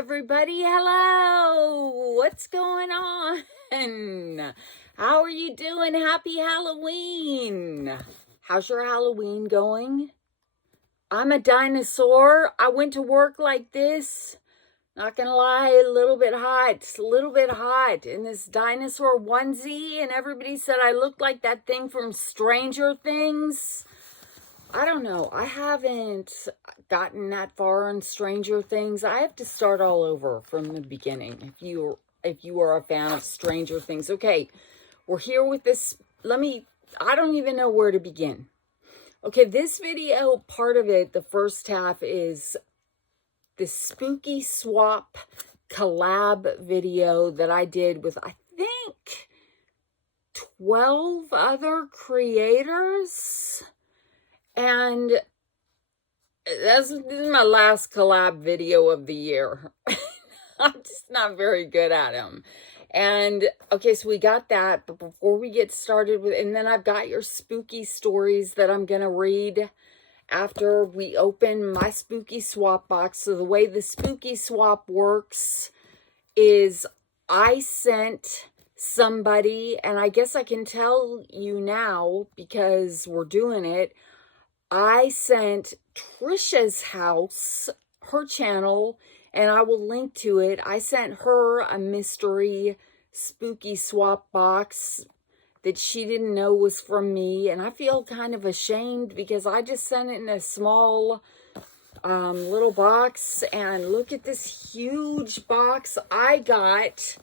everybody. Hello. What's going on? How are you doing? Happy Halloween. How's your Halloween going? I'm a dinosaur. I went to work like this. Not gonna lie, a little bit hot. A little bit hot in this dinosaur onesie, and everybody said I looked like that thing from Stranger Things. I don't know. I haven't gotten that far in Stranger Things. I have to start all over from the beginning. If you are a fan of Stranger Things. Okay, we're here with this. I don't even know where to begin. Okay, this video, part of it, the first half is the spooky swap collab video that I did with, I think, 12 other creators. And this is my last collab video of the year. I'm just not very good at them. And okay, so we got that. But before we get started with, and then I've got your spooky stories that I'm going to read after we open my spooky swap box. So the way the spooky swap works is I sent somebody, and I guess I can tell you now because we're doing it. I sent Trisha's house, her channel, and I will link to it. I sent her a mystery spooky swap box that she didn't know was from me. And I feel kind of ashamed because I just sent it in a small little box. And look at this huge box I got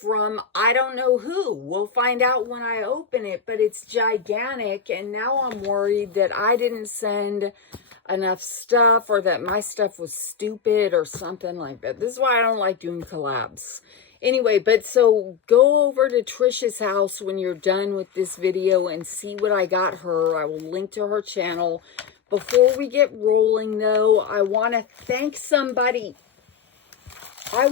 from I don't know who. We'll find out when I open it, but it's gigantic. And now I'm worried that I didn't send enough stuff or that my stuff was stupid or something like that. This is why I don't like doing collabs. Anyway, but so go over to Trisha's house when you're done with this video and see what I got her. I will link to her channel. Before we get rolling though, I want to thank somebody. I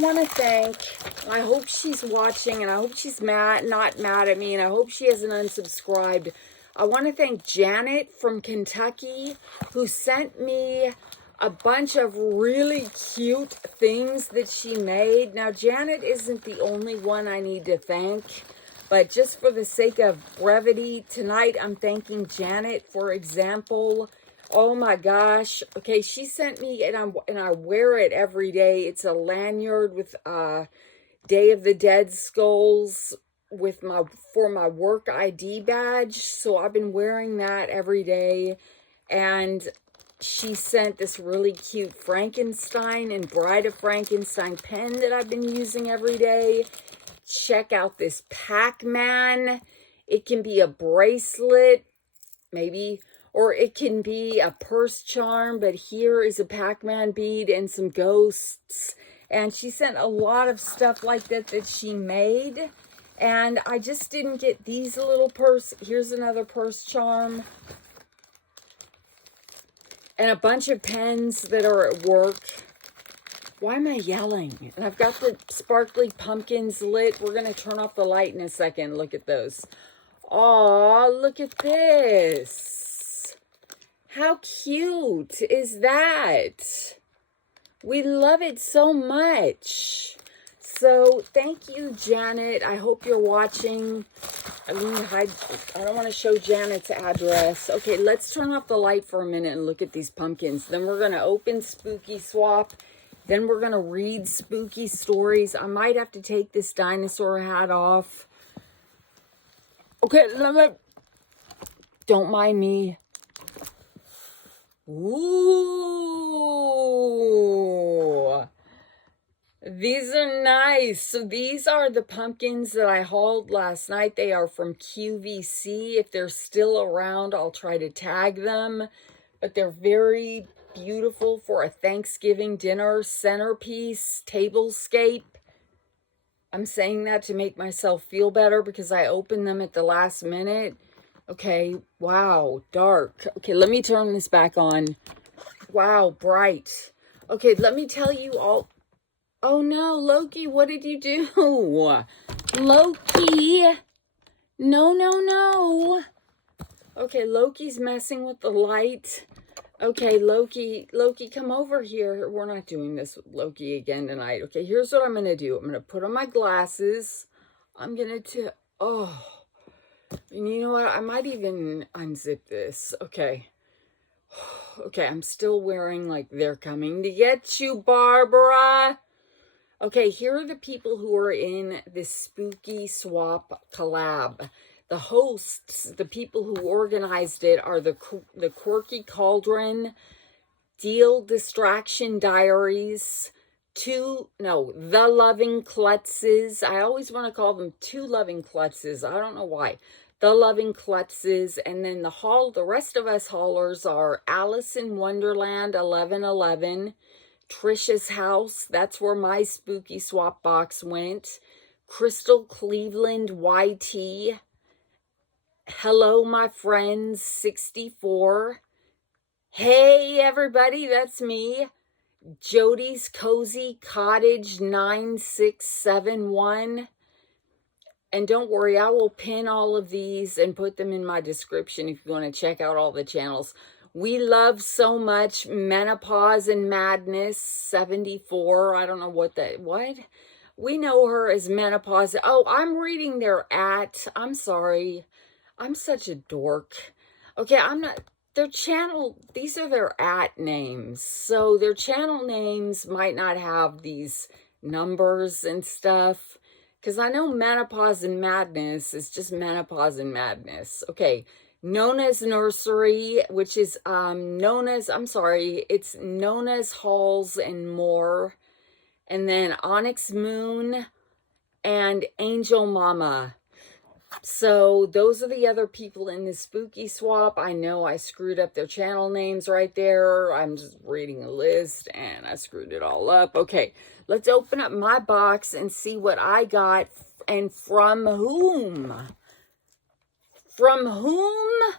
hope she's watching, and I hope she's not mad at me, and I hope she hasn't unsubscribed. I want to thank Janet from Kentucky, who sent me a bunch of really cute things that she made. Now, Janet isn't the only one I need to thank, but just for the sake of brevity, tonight I'm thanking Janet, for example. Oh my gosh. Okay, she sent me, and I wear it every day. It's a lanyard with Day of the Dead skulls with for my work ID badge. So I've been wearing that every day. And she sent this really cute Frankenstein and Bride of Frankenstein pen that I've been using every day. Check out this Pac-Man. It can be a bracelet, maybe, or it can be a purse charm, but here is a Pac-Man bead and some ghosts. And she sent a lot of stuff like that she made. And I just didn't get these little purse. Here's another purse charm. And a bunch of pens that are at work. Why am I yelling? And I've got the sparkly pumpkins lit. We're going to turn off the light in a second. Look at those. Aw, look at this. How cute is that? We love it so much. So thank you, Janet. I hope you're watching. I don't want to show Janet's address. Okay, let's turn off the light for a minute and look at these pumpkins. Then we're going to open Spooky Swap. Then we're going to read spooky stories. I might have to take this dinosaur hat off. Okay, don't mind me. Ooh, these are nice. So these are the pumpkins that I hauled last night. They are from QVC. If they're still around, I'll try to tag them. But they're very beautiful for a Thanksgiving dinner centerpiece, tablescape. I'm saying that to make myself feel better because I opened them at the last minute. Okay, wow, dark. Okay, let me turn this back on. Wow, bright. Okay, let me tell you all. Oh no, Loki, what did you do? Loki. No. Okay, Loki's messing with the light. Okay, Loki, come over here. We're not doing this with Loki again tonight. Okay, here's what I'm going to do. I'm going to put on my glasses. I'm going to, oh, and you know what? I might even unzip this. Okay. Okay, I'm still wearing like They're Coming to Get You, Barbara. Okay, here are the people who are in this spooky swap collab. The hosts, the people who organized it, are the Quirky Cauldron, Deal Distraction Diaries, The Loving Klutzes. I always want to call them Two Loving Klutzes. I don't know why. The Loving Klutzes. And then the rest of us haulers are Alice in Wonderland 1111, Trisha's House, that's where my spooky swap box went, Crystal Cleveland YT, Hello My Friends 64, Hey Everybody, that's me, Jody's Cozy Cottage 9671. And don't worry, I will pin all of these and put them in my description if you want to check out all the channels. We love so much Menopause and Madness 74. I don't know what. We know her as Menopause. Oh, I'm reading their @ I'm sorry. I'm such a dork. Okay, I'm not. Their channel, these are their @ names. So their channel names might not have these numbers and stuff. Because I know Menopause and Madness is just Menopause and Madness. Okay, Nonna's Nursery, which is it's Nonna's Halls and More. And then Onyx Moon and Angel Mama. So those are the other people in this spooky swap. I know I screwed up their channel names right there. I'm just reading a list and I screwed it all up. Okay, let's open up my box and see what I got and from whom. From whom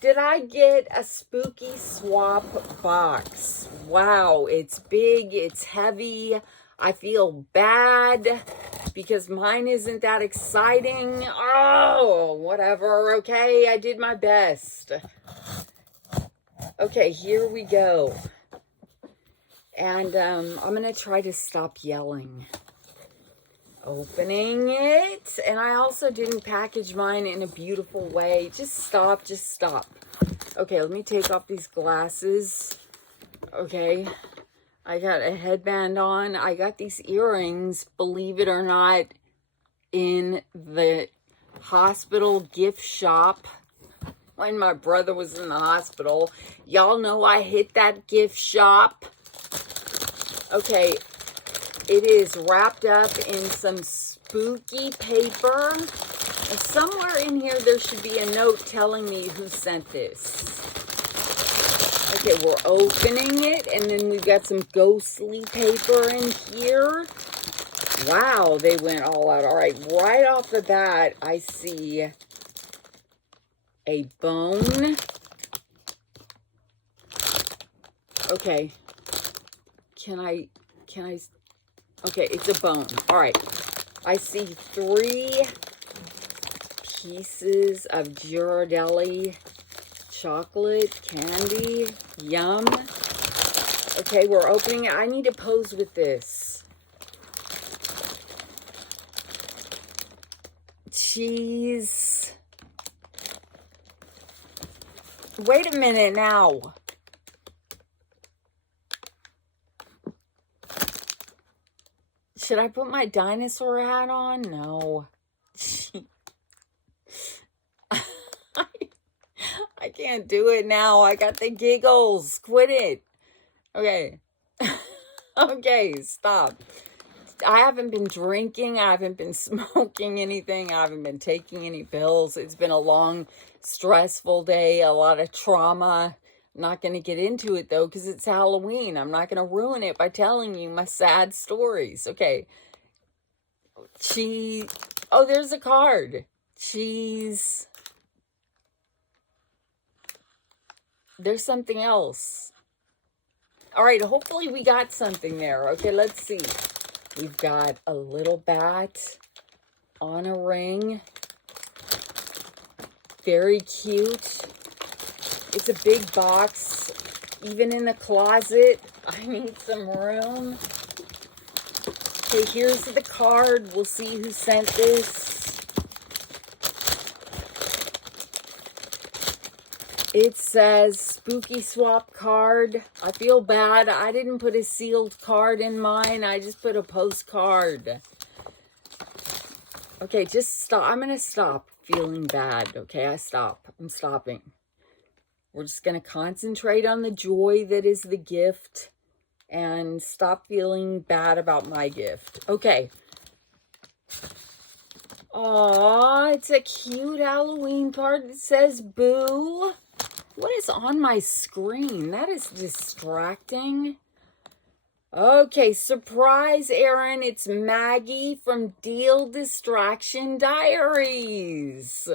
did I get a spooky swap box? Wow, it's big, it's heavy. I feel bad because mine isn't that exciting. Oh, whatever. Okay, I did my best. Okay, here we go. And I'm going to try to stop yelling. Opening it. And I also didn't package mine in a beautiful way. Just stop. Okay, let me take off these glasses. Okay. I got a headband on. I got these earrings, believe it or not, in the hospital gift shop when my brother was in the hospital. Y'all know I hit that gift shop. Okay, it is wrapped up in some spooky paper. And somewhere in here there should be a note telling me who sent this. Okay, we're opening it, and then we've got some ghostly paper in here. Wow, they went all out. All right, right off the bat, I see a bone. Okay, okay, it's a bone. All right, I see 3 pieces of Ghirardelli chocolate candy. Yum. Okay, we're opening it. I need to pose with this. Cheese. Wait a minute now. Should I put my dinosaur hat on? No. I can't do it now. I got the giggles. Quit it. Okay. Okay, stop. I haven't been drinking. I haven't been smoking anything. I haven't been taking any pills. It's been a long, stressful day. A lot of trauma. I'm not going to get into it, though, because it's Halloween. I'm not going to ruin it by telling you my sad stories. Okay. Cheese. Oh, there's a card. Cheese. There's something else. All right, hopefully we got something there. Okay, let's see. We've got a little bat on a ring. Very cute. It's a big box. Even in the closet, I need some room. Okay, here's the card. We'll see who sent this. It says Spooky Swap card. I feel bad. I didn't put a sealed card in mine. I just put a postcard. Okay, just stop. I'm going to stop feeling bad. Okay, I'm stopping. We're just going to concentrate on the joy that is the gift and stop feeling bad about my gift. Okay. Aw, it's a cute Halloween card that says boo. What is on my screen? That is distracting. Okay, surprise, Erin. It's Maggie from Deal Distraction Diaries.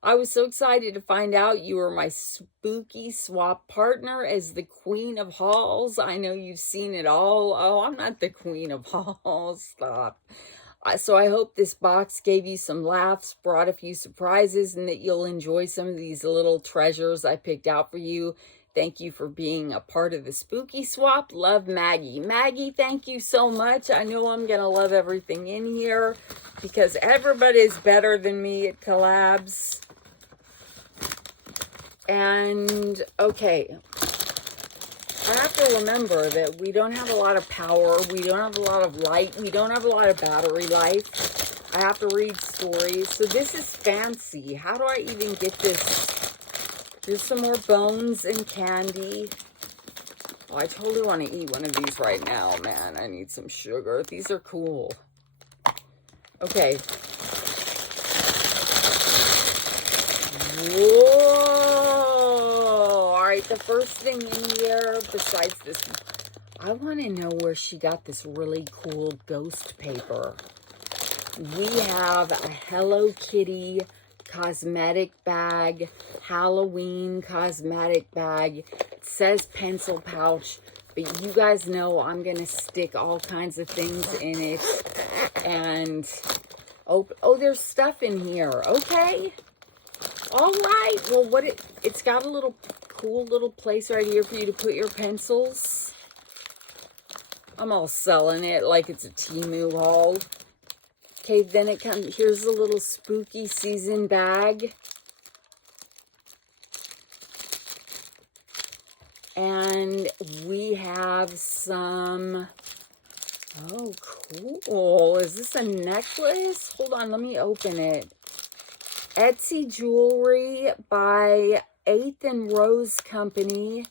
I was so excited to find out you were my spooky swap partner as the Queen of Hauls. I know you've seen it all. Oh, I'm not the Queen of Hauls. Stop. So I hope this box gave you some laughs, brought a few surprises, and that you'll enjoy some of these little treasures I picked out for you. Thank you for being a part of the spooky swap. Love, Maggie. Maggie, thank you so much. I know I'm going to love everything in here because everybody is better than me at collabs. And, okay, I have to remember that we don't have a lot of power, we don't have a lot of light, we don't have a lot of battery life. I have to read stories. So this is fancy. How do I even get this? There's some more bones and candy. Oh, I totally want to eat one of these right now, man. I need some sugar. These are cool. Okay. Whoa! All right, the first thing in here, besides this, I want to know where she got this really cool ghost paper. We have a Hello Kitty cosmetic bag, Halloween cosmetic bag. It says pencil pouch, but you guys know I'm going to stick all kinds of things in it. And, oh, there's stuff in here. Okay. All right. Well, it's got a little cool little place right here for you to put your pencils. I'm all selling it like it's a Temu haul. Okay, then it comes, here's a little spooky season bag. And we have some, oh, cool. Is this a necklace? Hold on, let me open it. Etsy jewelry by 8th and Rose Company.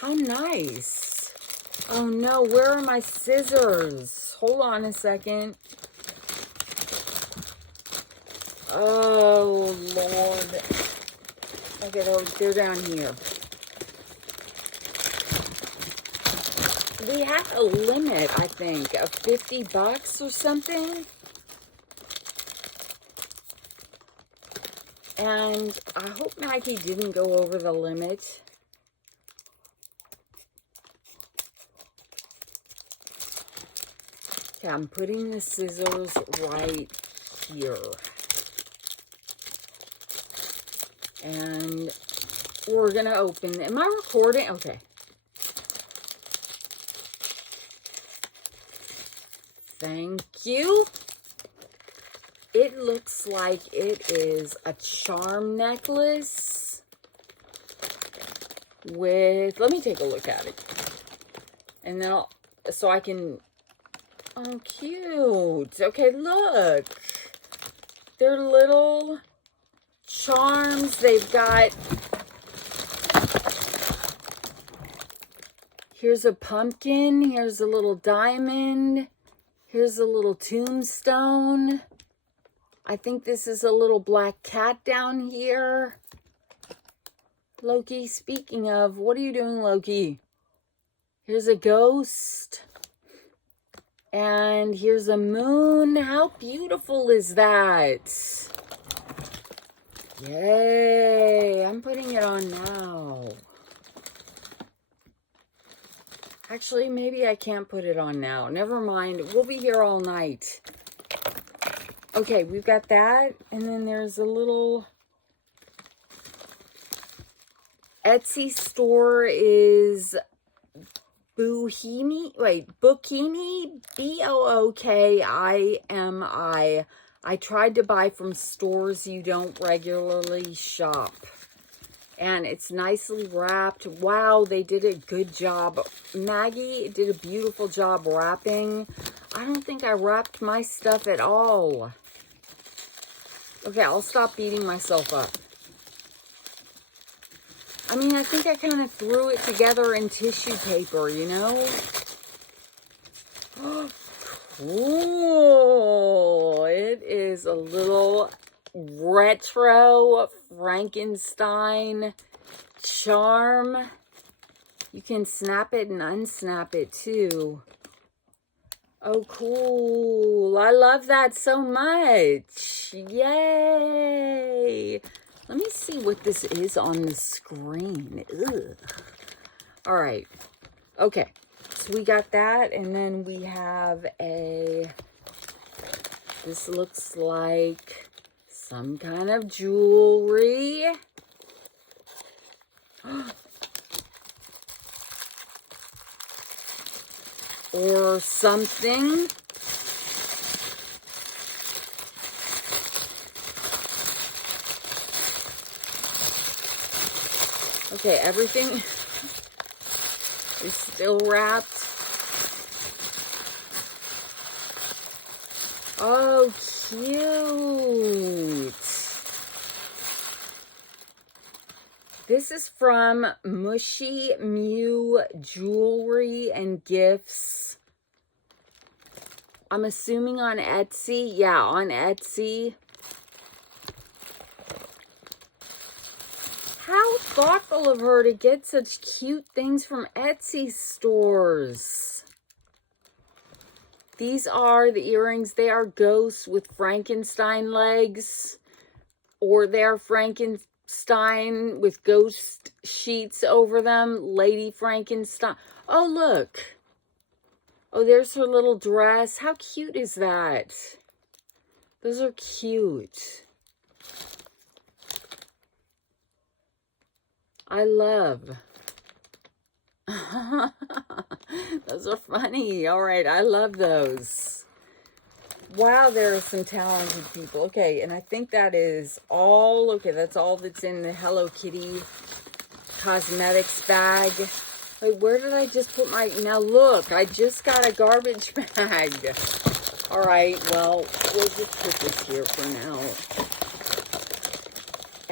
How nice. Oh no, where are my scissors? Hold on a second. Oh, Lord. Okay, they're down here. We have a limit, I think, of $50 or something. And I hope Nike didn't go over the limit. Okay, I'm putting the scissors right here. And we're going to open. Am I recording? Okay. Thank you. It looks like it is a charm necklace with, let me take a look at it. And then so I can, oh, cute. Okay, look. They're little charms. They've got, here's a pumpkin. Here's a little diamond. Here's a little tombstone. I think this is a little black cat down here. Loki, speaking of, what are you doing, Loki? Here's a ghost. And here's a moon. How beautiful is that? Yay, I'm putting it on now. Actually, maybe I can't put it on now. Never mind, we'll be here all night. Okay, we've got that, and then there's a little Etsy store is Bookimi, Bookimi. I tried to buy from stores you don't regularly shop. And it's nicely wrapped. Wow, they did a good job. Maggie did a beautiful job wrapping. I don't think I wrapped my stuff at all. Okay, I'll stop beating myself up. I mean, I think I kind of threw it together in tissue paper, you know? Cool. It is a little retro Frankenstein charm. You can snap it and unsnap it too. Oh, cool. I love that so much. Yay. Let me see what this is on the screen. Ugh. All right. Okay. So we got that, and then we have this looks like some kind of jewelry. Or something. Okay, everything is still wrapped. Oh, cute. This is from Mushy Mew Jewelry and Gifts. I'm assuming on Etsy. Yeah, on Etsy. How thoughtful of her to get such cute things from Etsy stores. These are the earrings. They are ghosts with Frankenstein legs. Or they're Frankenstein with ghost sheets over them. Lady Frankenstein. Oh, look. Oh, there's her little dress. How cute is that? Those are cute. I love. Those are funny. All right, I love those. Wow, there are some talented people. Okay, and I think that is all. Okay, that's all that's in the Hello Kitty cosmetics bag. Wait, where did I just put my... Now look, I just got a garbage bag. All right, well, we'll just put this here for now.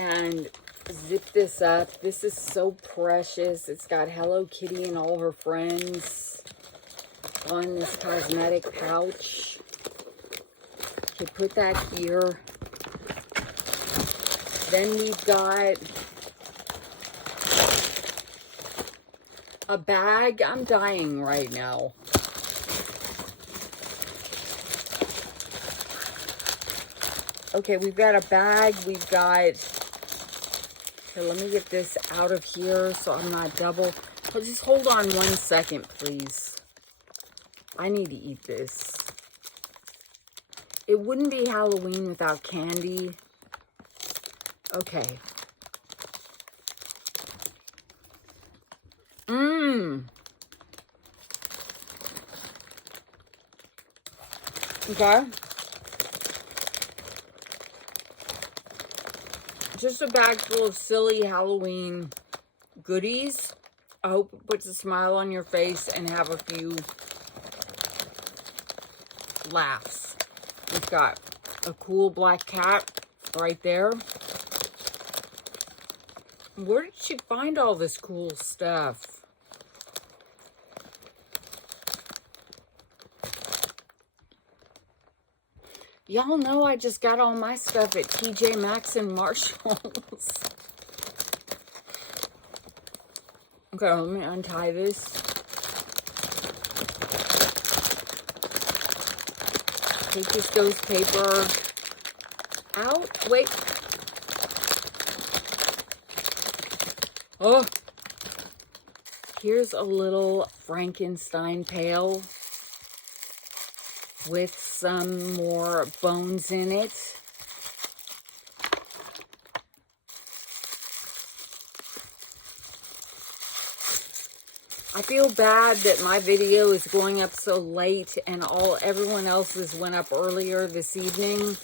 And zip this up. This is so precious. It's got Hello Kitty and all her friends on this cosmetic pouch. Okay, put that here. Then we've got a bag. I'm dying right now. Okay, we've got a bag. We've got... Here, let me get this out of here so I'm not double. Oh, just hold on 1 second, please. I need to eat this. It wouldn't be Halloween without candy. Okay. Okay. Just a bag full of silly Halloween goodies. I hope it puts a smile on your face and have a few laughs. We've got a cool black cat right there. Where did she find all this cool stuff? Y'all know I just got all my stuff at TJ Maxx and Marshalls. Okay, let me untie this. Take this ghost paper out. Wait. Oh. Here's a little Frankenstein pail with some more bones in it. I feel bad that my video is going up so late and everyone else's went up earlier this evening.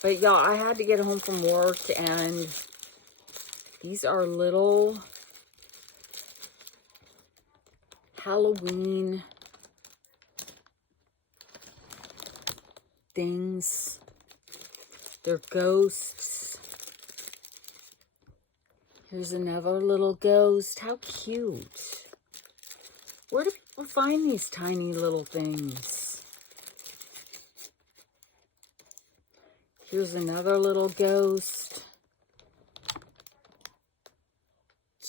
But y'all, I had to get home from work, and these are little Halloween things. They're ghosts. Here's another little ghost. How cute. Where do people find these tiny little things? Here's another little ghost.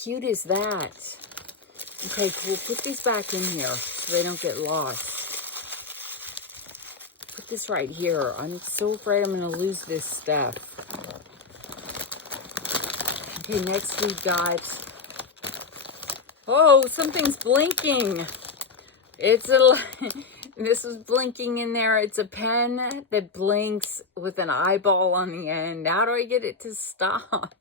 Cute as that. Okay, cool. Put these back in here so they don't get lost. Put this right here. I'm so afraid I'm going to lose this stuff. Okay, next we got... Oh, something's blinking. It's a... This is blinking in there. It's a pen that blinks with an eyeball on the end. How do I get it to stop?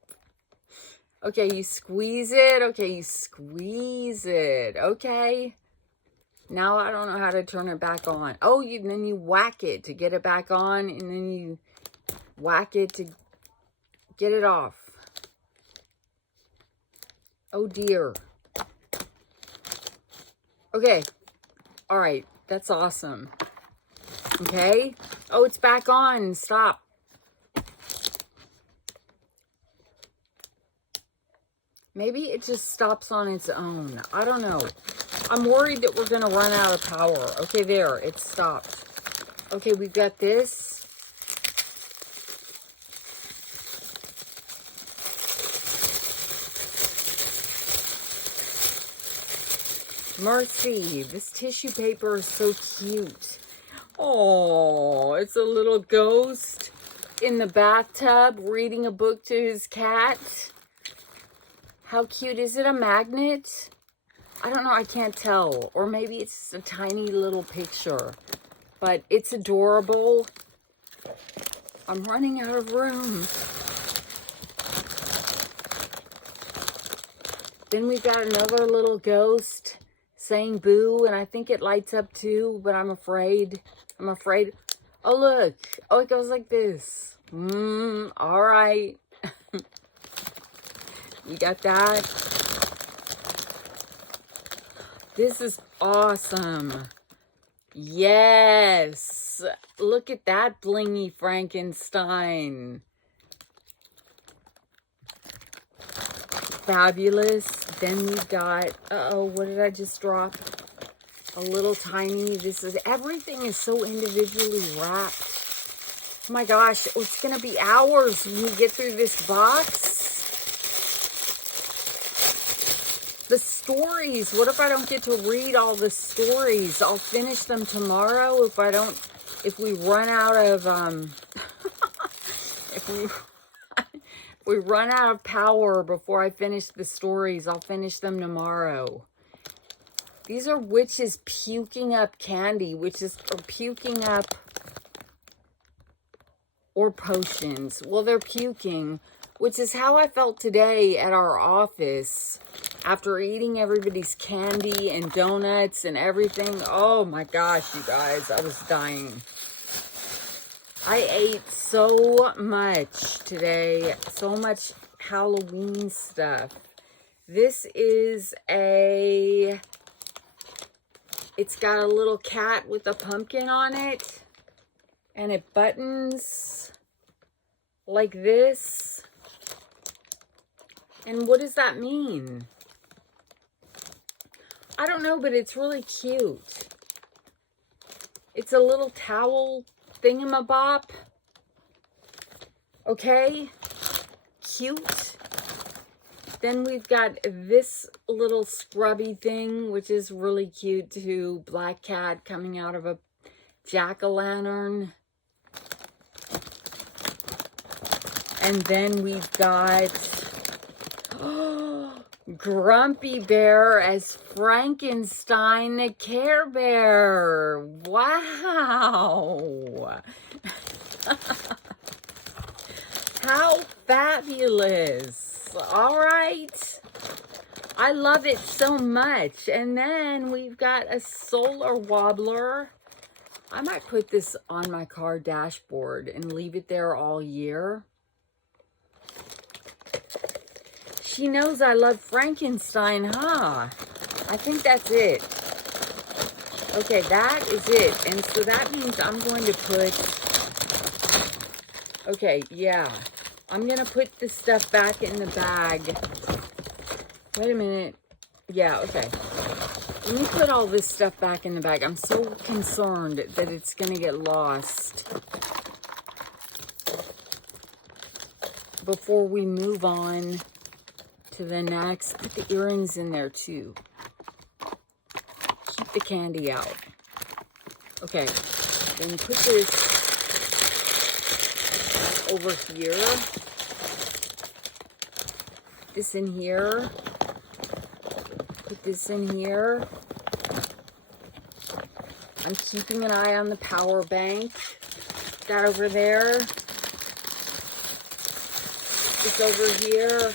Okay, you squeeze it. Okay, you squeeze it. Okay. Now I don't know how to turn it back on. Oh, then you whack it to get it back on, and then you whack it to get it off. Oh dear. Okay. All right. That's awesome. Okay. Oh, it's back on. Stop. Maybe it just stops on its own. I don't know. I'm worried that we're going to run out of power. Okay, there. It stopped. Okay, we've got this. Mercy, this tissue paper is so cute. Oh, it's a little ghost in the bathtub reading a book to his cat. How cute. Is it a magnet? I don't know. I can't tell. Or maybe it's a tiny little picture. But it's adorable. I'm running out of room. Then we've got another little ghost saying boo, and I think it lights up too, but I'm afraid. Oh, look. Oh, it goes like this. All right. You got that? This is awesome. Yes. Look at that blingy Frankenstein. Fabulous. Then we've got, uh-oh, what did I just drop? A little tiny, everything is so individually wrapped. Oh my gosh, it's going to be hours when we get through this box. The stories, what if I don't get to read all the stories? I'll finish them tomorrow if we run out of, if we run out of power before I finish the stories, I'll finish them tomorrow. These are witches puking up candy, witches are puking up, or potions. Well, they're puking, which is how I felt today at our office after eating everybody's candy and donuts and everything. Oh my gosh, you guys, I was dying. I ate so much today, so much Halloween stuff. This is it's got a little cat with a pumpkin on it, and it buttons like this. And what does that mean? I don't know, but it's really cute. It's a little towel thingamabob. Okay, cute. Then we've got this little scrubby thing, which is really cute too. Black cat coming out of a jack-o'-lantern. And then we've got Grumpy Bear as Frankenstein the Care Bear. Wow. How fabulous. All right. I love it so much. And then we've got a solar wobbler. I might put this on my car dashboard and leave it there all year. She knows I love Frankenstein, huh? I think that's it. Okay, that is it. And so that means I'm going to put... Okay, yeah. I'm going to put this stuff back in the bag. Wait a minute. Yeah, okay. Let me put all this stuff back in the bag. I'm so concerned that it's going to get lost before we move on to the next. Put the earrings in there too. Keep the candy out. Okay, then put this over here. This in here. Put this in here. I'm keeping an eye on the power bank. That over there. This over here.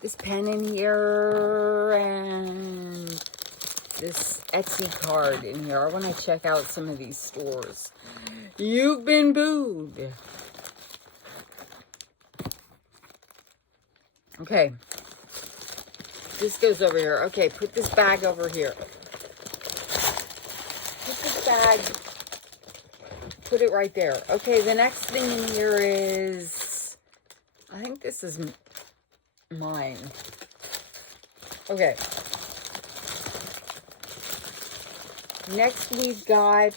This pen in here. And this Etsy card in here. I want to check out some of these stores. You've been booed. Okay. This goes over here. Okay, put this bag over here. Put this bag. Put it right there. Okay, the next thing in here is... I think this is mine. Okay. Next we've got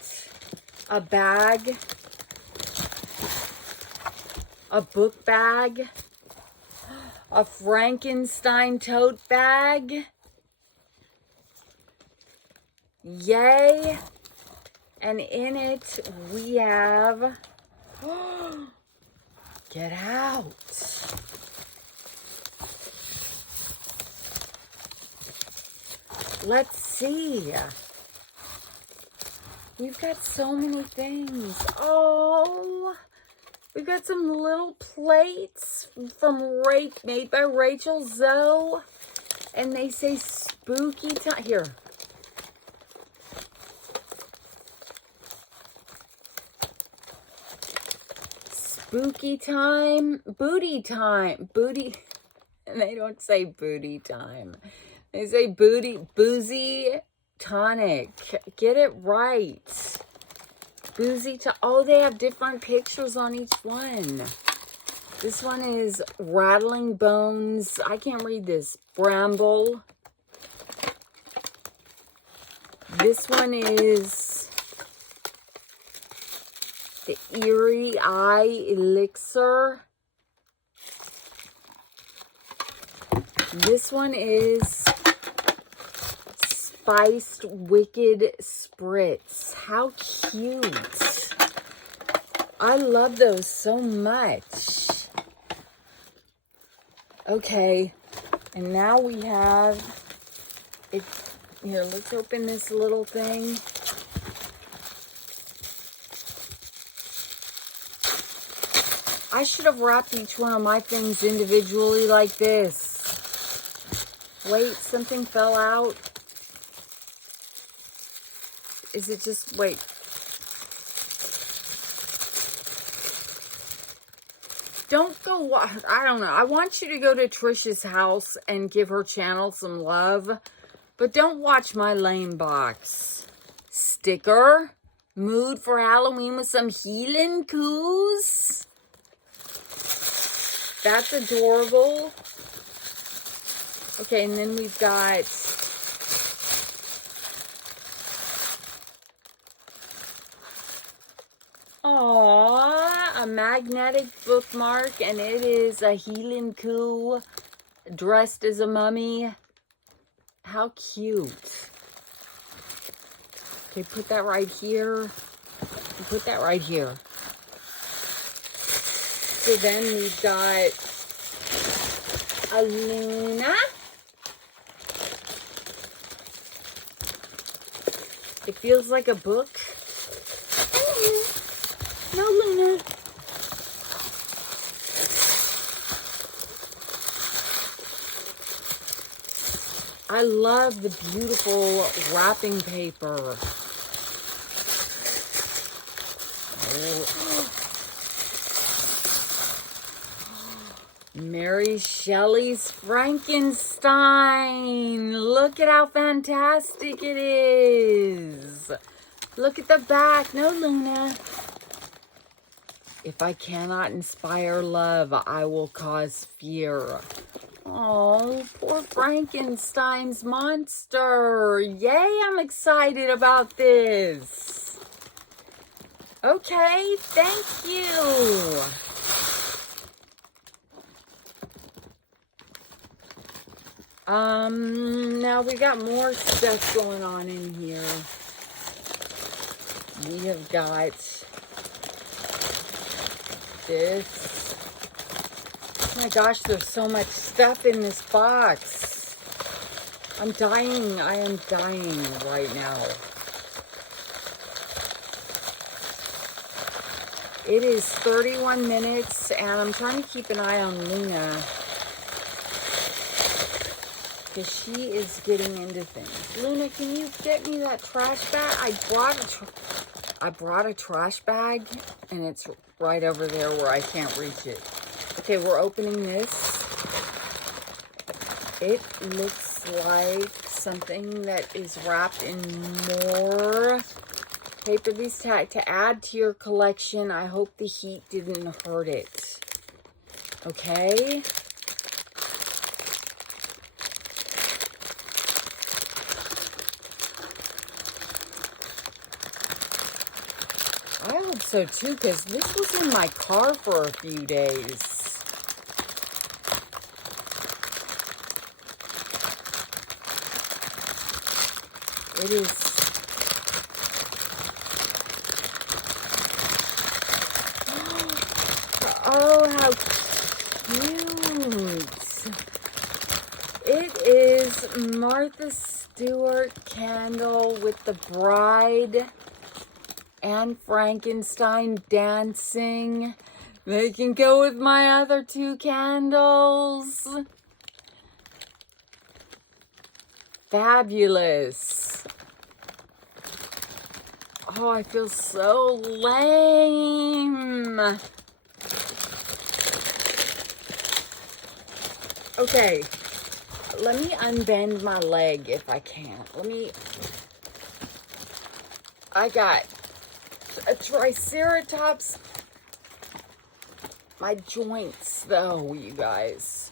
a bag. A book bag. A Frankenstein tote bag. Yay. And in it we have... Get out. Let's see. We've got so many things. Oh... We've got some little plates from made by Rachel Zoe. And they say spooky time. Here. Spooky time. Booty time. Booty. And they don't say booty time. They say boozy tonic. Get it right. Boozy to... Oh, they have different pictures on each one. This one is Rattling Bones. I can't read this. Bramble. This one is the Eerie Eye Elixir. This one is Spiced Wicked Spritz. How cute. I love those so much. Okay. And now we have it. Here, let's open this little thing. I should have wrapped each one of my things individually like this. Wait, something fell out. Is it just, wait. Don't go, I don't know. I want you to go to Trisha's house and give her channel some love. But don't watch my lame box. Sticker. Mood for Halloween with some healing coos. That's adorable. Okay, and then we've got... Aww, a magnetic bookmark, and it is a healing coo dressed as a mummy. How cute. Okay, put that right here. Put that right here. So then we've got a Luna. It feels like a book. No, Luna. I love the beautiful wrapping paper. Oh. Mary Shelley's Frankenstein. Look at how fantastic it is. Look at the back. No, Luna. If I cannot inspire love, I will cause fear. Oh, poor Frankenstein's monster. Yay, I'm excited about this. Okay, thank you. Now we got more stuff going on in here. We have got this. Oh my gosh, there's so much stuff in this box. I'm dying. I am dying right now. It is 31 minutes, and I'm trying to keep an eye on Luna, because she is getting into things. Luna, can you get me that trash bag? I brought a trash bag, and it's right over there where I can't reach it. Okay, we're opening this. It looks like something that is wrapped in more paper. These to add to your collection. I hope the heat didn't hurt it. Okay. I hope so too, because this was in my car for a few days. It is. Oh, how cute. It is Martha Stewart candle with the bride and Frankenstein dancing. They can go with my other two candles. Fabulous. Oh, I feel so lame. Okay, let me unbend my leg if I can. I got a triceratops. My joints, though, you guys.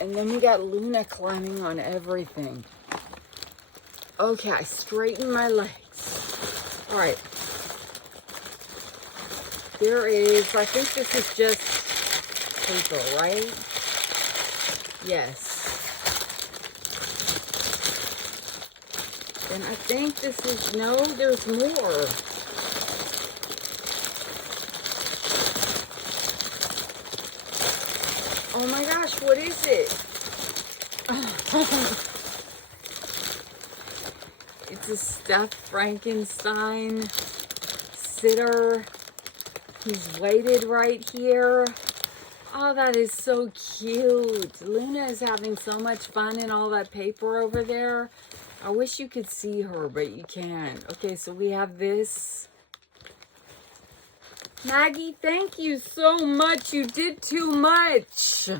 And then we got Luna climbing on everything. Okay, I straighten my legs. All right. There is, I think this is just paper, right? Yes. And I think this is, no, there's more. Oh my gosh, what is it? It's a stuffed Frankenstein sitter. He's weighted right here. Oh, that is so cute. Luna is having so much fun in all that paper over there. I wish you could see her, but you can't. Okay, so we have this. Maggie, thank you so much. You did too much.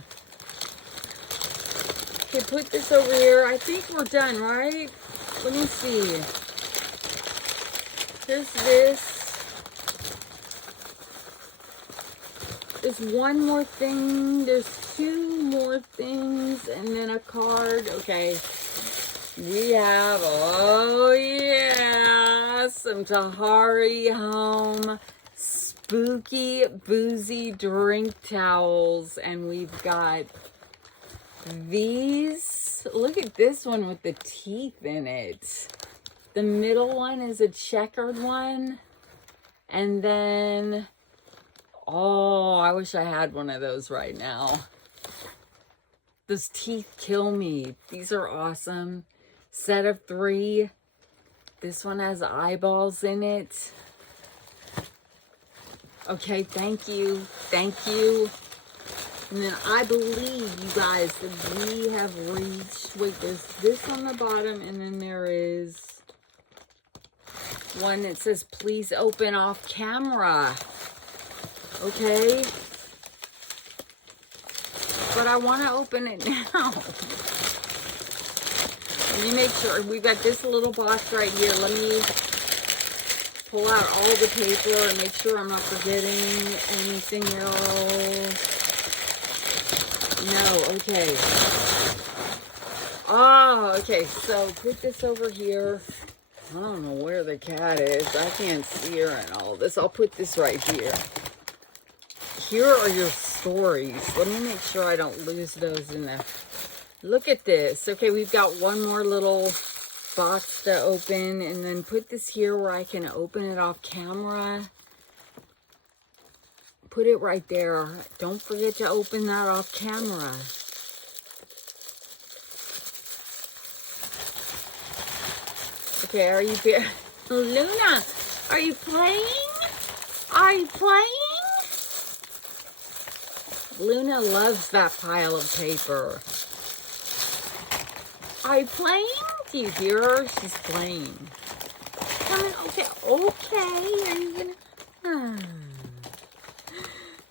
Okay, put this over here. I think we're done, right? Let me see. Here's this. There's one more thing. There's two more things. And then a card. Okay. We have, oh yeah, some Tahari Home spooky boozy drink towels. And we've got these. Look at this one with the teeth in it. The middle one is a checkered one. And then, oh, I wish I had one of those right now. Those teeth kill me. These are awesome. Set of 3. This one has eyeballs in it. Okay, thank you. Thank you. And then I believe, you guys, that we have reached, wait, there's this on the bottom, and then there is one that says, please open off camera. Okay? But I want to open it now. Let me make sure. We've got this little box right here. Let me pull out all the paper and make sure I'm not forgetting anything else. No, okay. Oh, okay. So put this over here. I don't know where the cat is. I can't see her in all this. I'll put this right here. Here are your stories. Let me make sure I don't lose those in there. Look at this. Okay, we've got one more little box to open, and then put this here where I can open it off camera. Put it right there. Don't forget to open that off camera. Okay, are you there? Luna, are you playing? Are you playing? Luna loves that pile of paper. Are you playing? Do you hear her? She's playing. Come on, okay, okay. Are you gonna...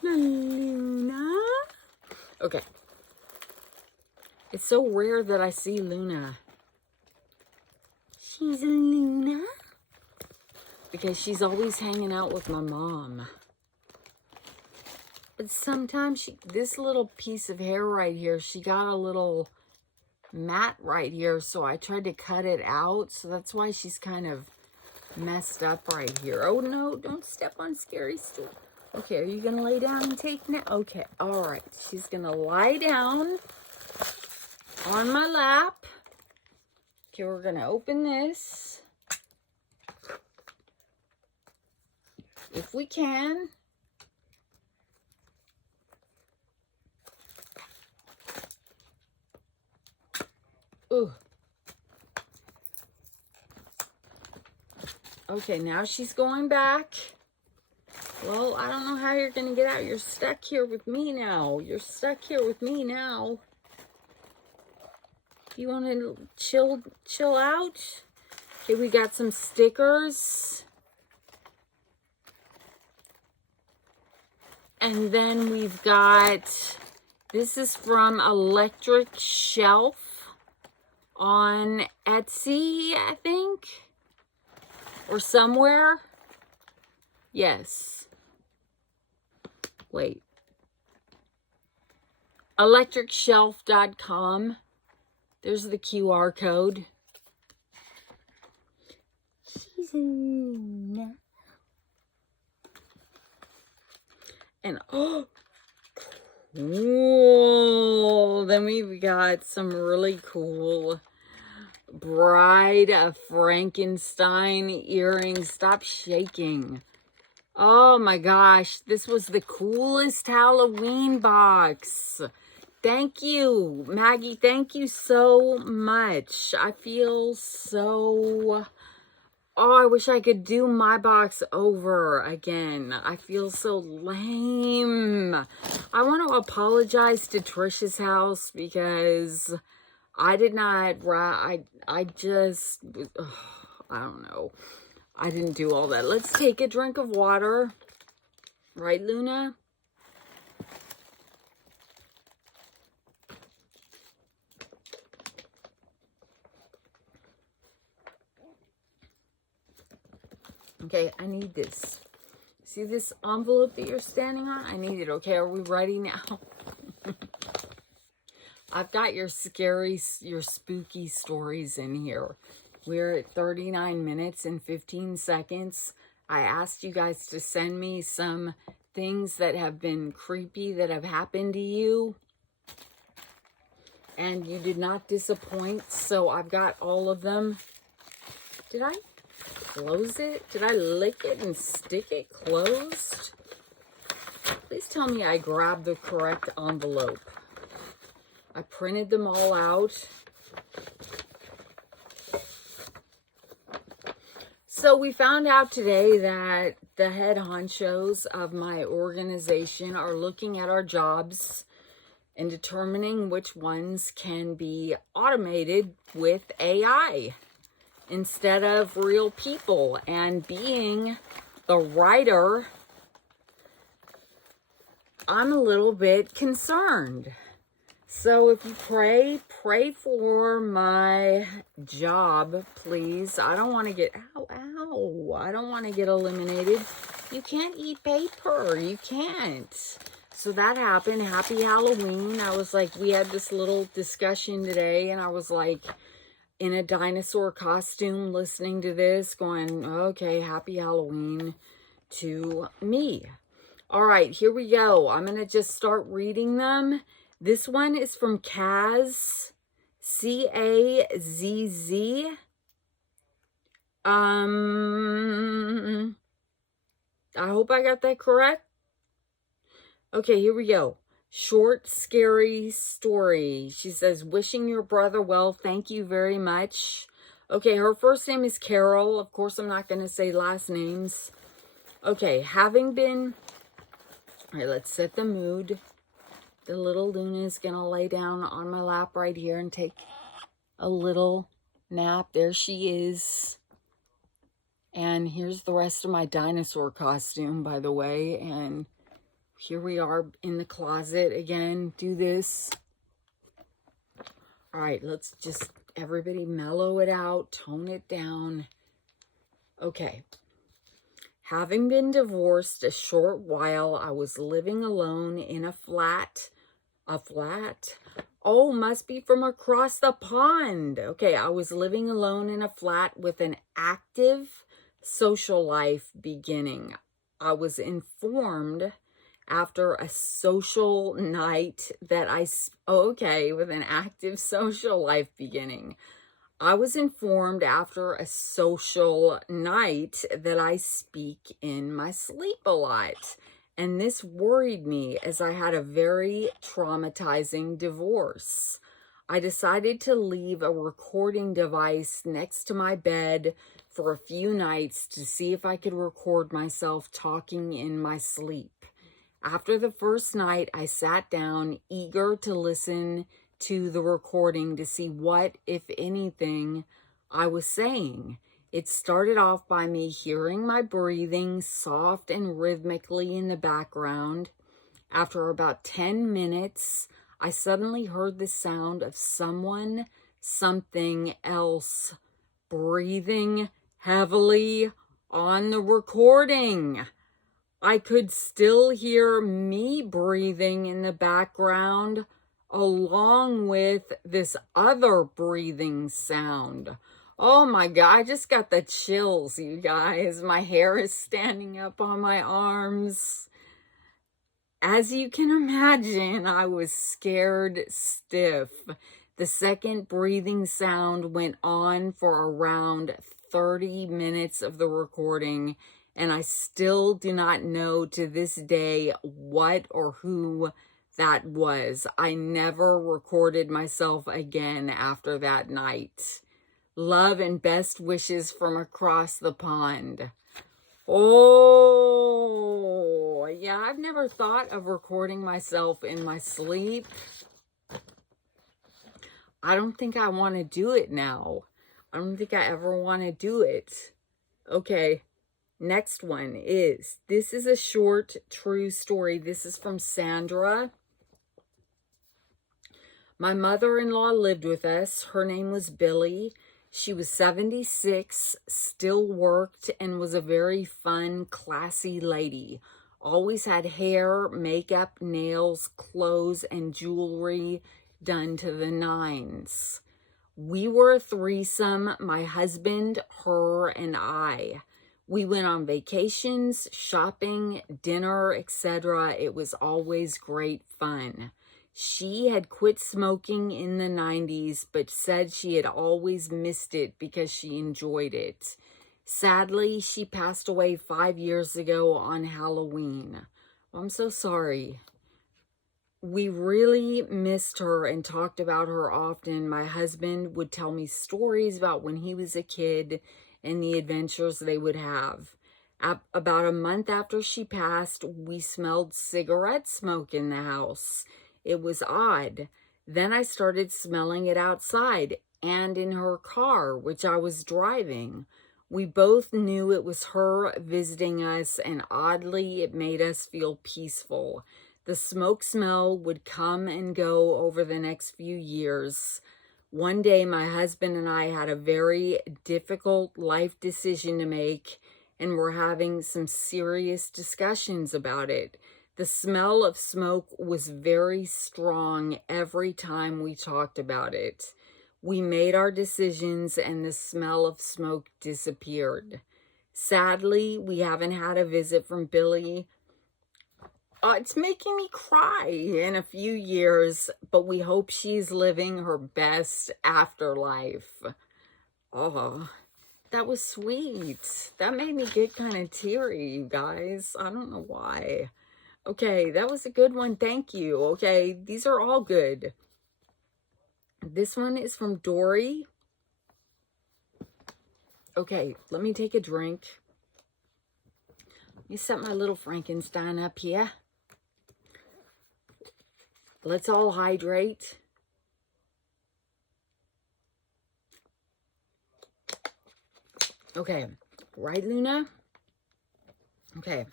Luna? Okay. It's so rare that I see Luna. She's a Luna. Because she's always hanging out with my mom. But sometimes this little piece of hair right here, she got a little mat right here, so I tried to cut it out. So that's why she's kind of messed up right here. Oh no, don't step on Scary Stu. Okay, are you gonna lay down and take now? Okay, all right. She's gonna lie down on my lap. Okay, we're gonna open this if we can. Ooh. Okay, now she's going back. Well, I don't know how you're going to get out. You're stuck here with me now. You're stuck here with me now. You want to chill out? Okay, we got some stickers. And then we've got, this is from Electric Shelf on Etsy, I think, or somewhere. Yes. Wait. electricshelf.com. There's the QR code. She's a Luna. And oh, cool. Then we've got some really cool Bride of Frankenstein earrings. Stop shaking. Oh my gosh, this was the coolest Halloween box. Thank you, Maggie. Thank you so much. I feel so... Oh, I wish I could do my box over again. I feel so lame. I want to apologize to Trisha's house because I did not... I just... I don't know. I didn't do all that. Let's take a drink of water. Right, Luna? Okay, I need this. See this envelope that you're standing on? I need it. Okay, are we ready now? I've got your scary, your spooky stories in here. We're at 39 minutes and 15 seconds. I asked you guys to send me some things that have been creepy that have happened to you. And you did not disappoint, so I've got all of them. Did I close it? Did I lick it and stick it closed? Please tell me I grabbed the correct envelope. I printed them all out. So we found out today that the head honchos of my organization are looking at our jobs and determining which ones can be automated with AI instead of real people. And being the writer, I'm a little bit concerned. So if you pray for my job, please. I don't want to get, ow, I don't want to get eliminated. You can't eat paper. You can't. So that happened. Happy Halloween. I was like, we had this little discussion today, and I was like in a dinosaur costume listening to this, going, okay, happy Halloween to me. All right, here we go. I'm going to just start reading them. This one is from Kaz, C-A-Z-Z. I hope I got that correct. Okay, here we go. Short, scary story. She says, wishing your brother well. Thank you very much. Okay, her first name is Carol. Of course, I'm not going to say last names. Okay, having been... All right, let's set the mood. The little Luna is going to lay down on my lap right here and take a little nap. There she is. And here's the rest of my dinosaur costume, by the way. And here we are in the closet again. Do this. All right, let's just, everybody mellow it out, tone it down. Okay. Having been divorced a short while, I was living alone in a flat. A flat? Oh, must be from across the pond. Okay, I was living alone in a flat with an active social life beginning. I was informed after a social night that with an active social life beginning. I was informed after a social night that I speak in my sleep a lot. And this worried me as I had a very traumatizing divorce. I decided to leave a recording device next to my bed for a few nights to see if I could record myself talking in my sleep. After the first night, I sat down, eager to listen to the recording to see what, if anything, I was saying. It started off by me hearing my breathing soft and rhythmically in the background. After about 10 minutes, I suddenly heard the sound of something else breathing heavily on the recording. I could still hear me breathing in the background along with this other breathing sound. Oh my God, I just got the chills, you guys. My hair is standing up on my arms. As you can imagine, I was scared stiff. The second breathing sound went on for around 30 minutes of the recording, and I still do not know to this day what or who that was. I never recorded myself again after that night. Love and best wishes from across the pond. Oh, yeah, I've never thought of recording myself in my sleep. I don't think I want to do it now. I don't think I ever want to do it. Okay, next one is, this is a short, true story. This is from Sandra. My mother-in-law lived with us. Her name was Billy. She was 76, still worked, and was a very fun, classy lady. Always had hair, makeup, nails, clothes, and jewelry done to the nines. We were a threesome, my husband, her, and I. We went on vacations, shopping, dinner, etc. It was always great fun. She had quit smoking in the 90s, but said she had always missed it because she enjoyed it. Sadly, she passed away 5 years ago on Halloween. I'm so sorry. We really missed her and talked about her often. My husband would tell me stories about when he was a kid and the adventures they would have. About a month after she passed, we smelled cigarette smoke in the house. It was odd. Then I started smelling it outside and in her car, which I was driving. We both knew it was her visiting us, and oddly, it made us feel peaceful. The smoke smell would come and go over the next few years. One day, my husband and I had a very difficult life decision to make, and we're having some serious discussions about it. The smell of smoke was very strong every time we talked about it. We made our decisions and the smell of smoke disappeared. Sadly, we haven't had a visit from Billy. It's making me cry in a few years, but we hope she's living her best afterlife. Oh, that was sweet. That made me get kind of teary, you guys. I don't know why. Okay, that was a good one. Thank you. Okay, these are all good. This one is from Dory. Okay, let me take a drink. Let me set my little Frankenstein up here. Let's all hydrate. Okay, right, Luna? Okay.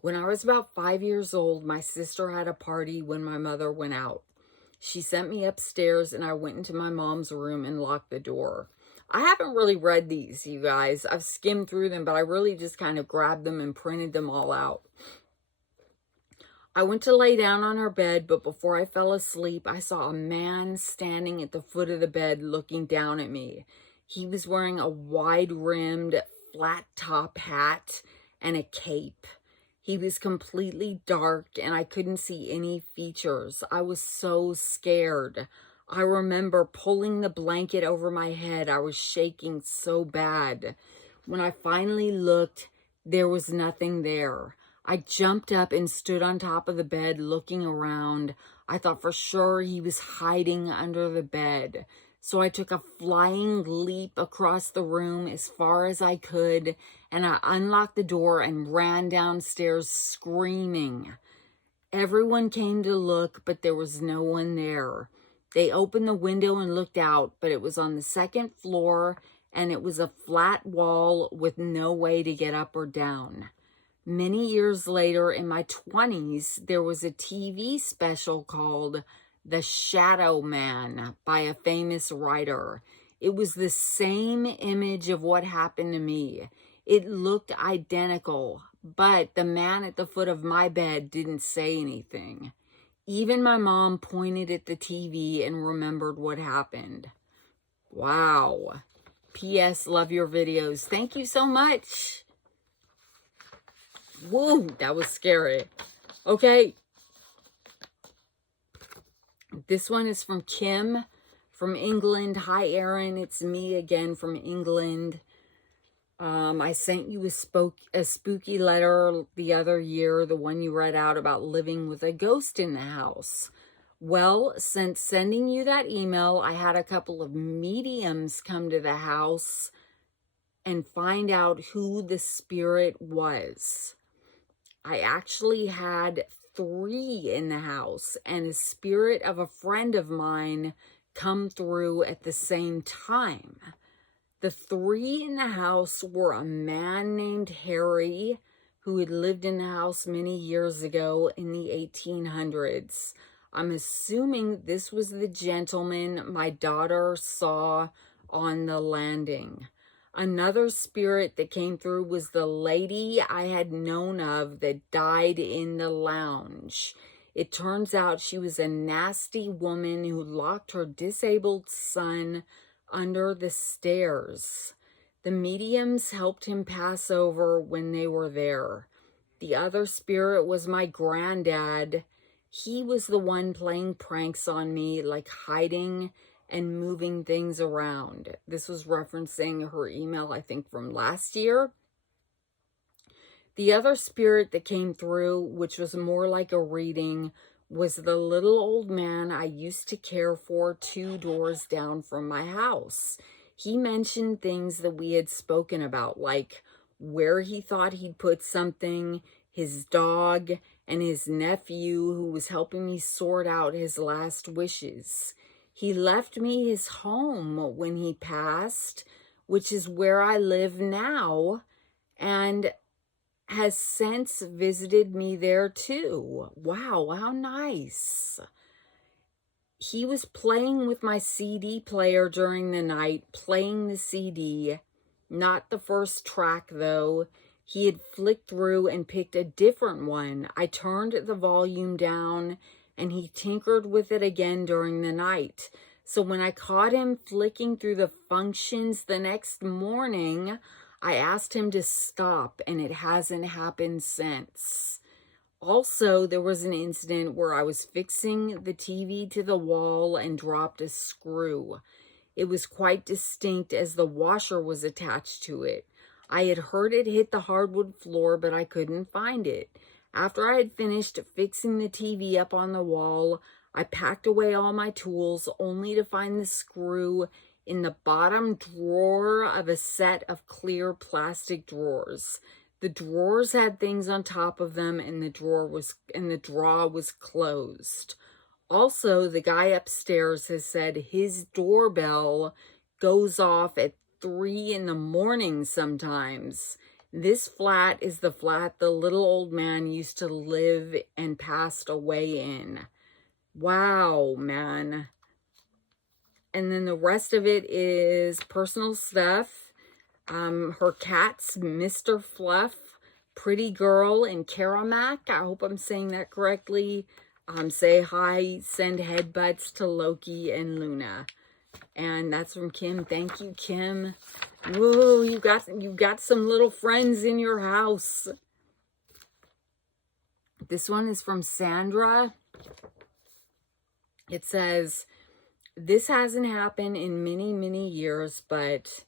When I was about 5 years old, my sister had a party when my mother went out. She sent me upstairs and I went into my mom's room and locked the door. I haven't really read these, you guys. I've skimmed through them, but I really just kind of grabbed them and printed them all out. I went to lay down on her bed, but before I fell asleep, I saw a man standing at the foot of the bed looking down at me. He was wearing a wide-rimmed, flat-top hat and a cape. He was completely dark and I couldn't see any features. I was so scared. I remember pulling the blanket over my head. I was shaking so bad. When I finally looked, there was nothing there. I jumped up and stood on top of the bed looking around. I thought for sure he was hiding under the bed. So I took a flying leap across the room as far as I could, and I unlocked the door and ran downstairs screaming. Everyone came to look, but there was no one there. They opened the window and looked out, but it was on the second floor, and it was a flat wall with no way to get up or down. Many years later, in my 20s, there was a TV special called The Shadow Man by a famous writer. It was the same image of what happened to me. It looked identical, but the man at the foot of my bed didn't say anything. Even my mom pointed at the TV and remembered what happened. Wow. P.S. Love your videos. Thank you so much. Whoa, that was scary. Okay. This one is from Kim from England. Hi, Erin. It's me again from England. I sent you a spooky letter the other year, the one you read out about living with a ghost in the house. Well, since sending you that email, I had a couple of mediums come to the house and find out who the spirit was. I actually had 3 in the house, and a spirit of a friend of mine come through at the same time. The 3 in the house were a man named Harry, who had lived in the house many years ago in the 1800s. I'm assuming this was the gentleman my daughter saw on the landing. Another spirit that came through was the lady I had known of that died in the lounge. It turns out she was a nasty woman who locked her disabled son under the stairs. The mediums helped him pass over when they were there. The other spirit was my granddad. He was the one playing pranks on me, like hiding and moving things around. This was referencing her email, I think, from last year. The other spirit that came through, which was more like a reading, was the little old man I used to care for 2 doors down from my house. He mentioned things that we had spoken about, like where he thought he'd put something, his dog, and his nephew who was helping me sort out his last wishes. He left me his home when he passed, which is where I live now, and has since visited me there too. Wow, how nice. He was playing with my CD player during the night, playing the CD. Not the first track, though. He had flicked through and picked a different one. I turned the volume down, and he tinkered with it again during the night. So when I caught him flicking through the functions the next morning, I asked him to stop, and it hasn't happened since. Also, there was an incident where I was fixing the TV to the wall and dropped a screw. It was quite distinct as the washer was attached to it. I had heard it hit the hardwood floor, but I couldn't find it. After I had finished fixing the TV up on the wall, I packed away all my tools only to find the screw in the bottom drawer of a set of clear plastic drawers. The drawers had things on top of them, and the drawer was closed. Also, the guy upstairs has said his doorbell goes off at 3 in the morning sometimes. This flat is the flat the little old man used to live and passed away in. Wow, man. And then the rest of it is personal stuff. Her cat's Mr. Fluff, Pretty Girl, and Karamak. I hope I'm saying that correctly. Say hi, send headbutts to Loki and Luna. And that's from Kim. Thank you, Kim. Whoa, you got some little friends in your house. This one is from Sandra. It says, this hasn't happened in many, many years, but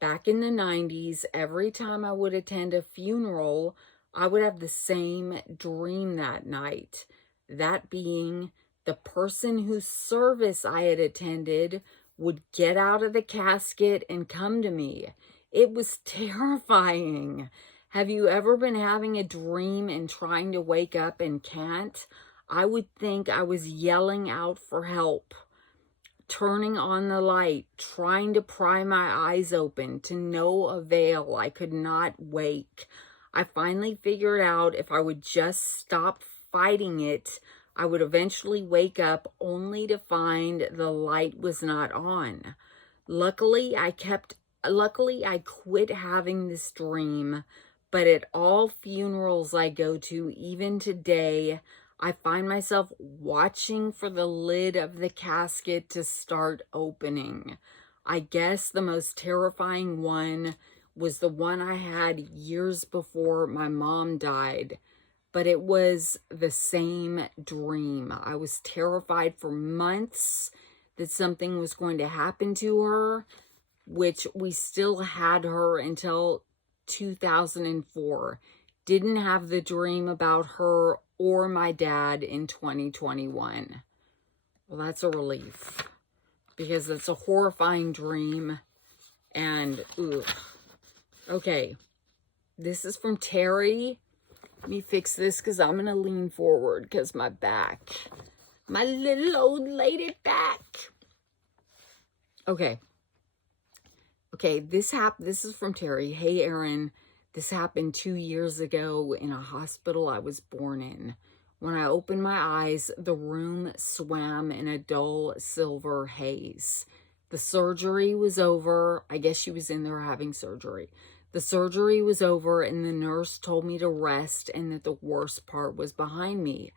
back in the 90s, every time I would attend a funeral, I would have the same dream that night. That being, the person whose service I had attended would get out of the casket and come to me. It was terrifying. Have you ever been having a dream and trying to wake up and can't? I would think I was yelling out for help, turning on the light, trying to pry my eyes open, to no avail. I could not wake. I finally figured out if I would just stop fighting it, I would eventually wake up, only to find the light was not on. Luckily, I quit having this dream, but at all funerals I go to, even today, I find myself watching for the lid of the casket to start opening. I guess the most terrifying one was the one I had years before my mom died, but it was the same dream. I was terrified for months that something was going to happen to her, which we still had her until 2004. Didn't have the dream about her or my dad in 2021. Well, that's a relief, because it's a horrifying dream, and ugh. Okay, this is from Terry. Let me fix this because I'm going to lean forward because my little old lady back. Okay, this is from Terry. Hey, Erin. This happened 2 years ago in a hospital I was born in. When I opened my eyes, the room swam in a dull silver haze. The surgery was over. I guess she was in there having surgery. The surgery was over, and the nurse told me to rest and that the worst part was behind me.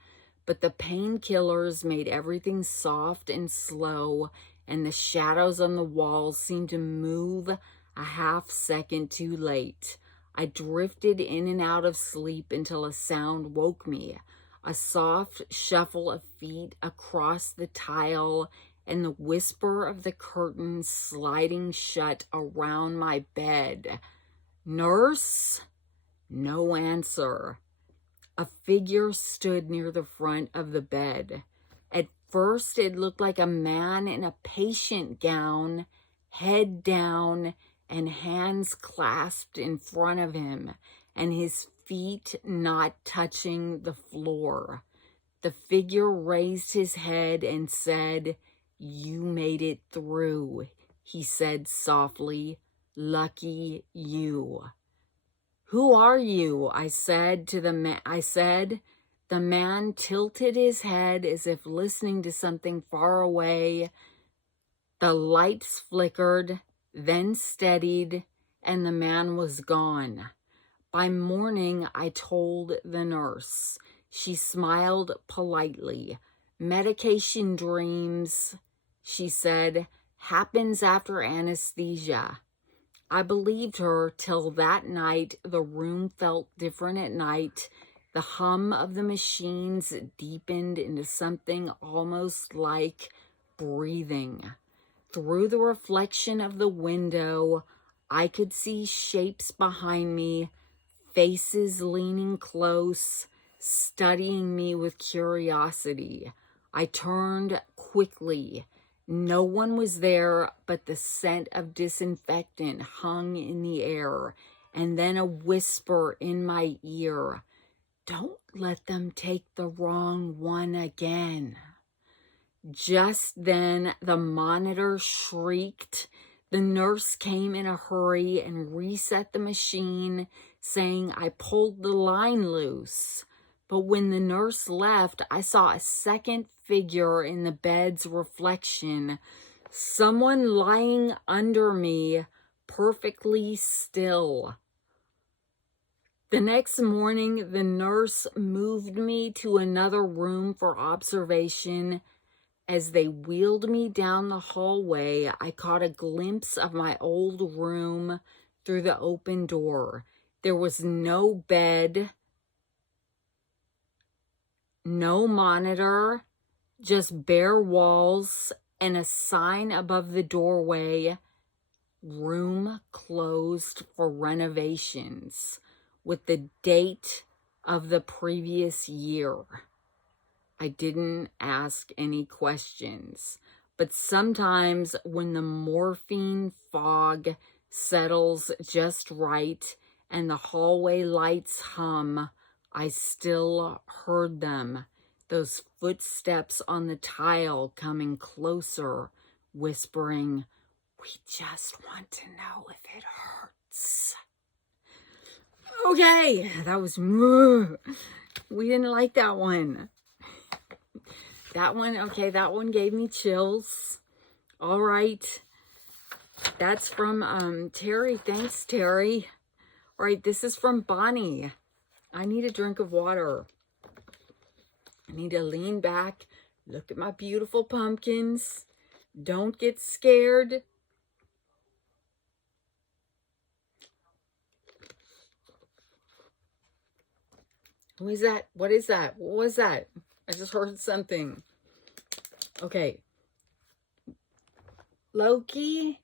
But the painkillers made everything soft and slow, and the shadows on the walls seemed to move a half second too late. I drifted in and out of sleep until a sound woke me. A soft shuffle of feet across the tile and the whisper of the curtain sliding shut around my bed. Nurse? No answer. A figure stood near the front of the bed. At first, it looked like a man in a patient gown, head down, and hands clasped in front of him, and his feet not touching the floor. The figure raised his head and said, "You made it through," he said softly. "Lucky you." "Who are you?" I said to the man. The man tilted his head as if listening to something far away. The lights flickered, then steadied, and the man was gone. By morning, I told the nurse. She smiled politely. "Medication dreams," she said, "happens after anesthesia." I believed her till that night. The room felt different at night. The hum of the machines deepened into something almost like breathing. Through the reflection of the window, I could see shapes behind me, faces leaning close, studying me with curiosity. I turned quickly. No one was there, but the scent of disinfectant hung in the air, and then a whisper in my ear, "Don't let them take the wrong one again." Just then, the monitor shrieked. The nurse came in a hurry and reset the machine, saying I pulled the line loose. But when the nurse left, I saw a second figure in the bed's reflection, someone lying under me, perfectly still. The next morning, the nurse moved me to another room for observation. As they wheeled me down the hallway, I caught a glimpse of my old room through the open door. There was no bed, no monitor, just bare walls and a sign above the doorway, "Room closed for renovations," with the date of the previous year. I didn't ask any questions, but sometimes when the morphine fog settles just right and the hallway lights hum, I still heard them, those footsteps on the tile coming closer, whispering, "We just want to know if it hurts." Okay, that was, we didn't like that one. That one, okay, that one gave me chills. All right. That's from Terry. Thanks, Terry. All right, this is from Bonnie. I need a drink of water. I need to lean back, look at my beautiful pumpkins. Don't get scared. Who is that? What is that? What was that? I just heard something. Okay. Loki.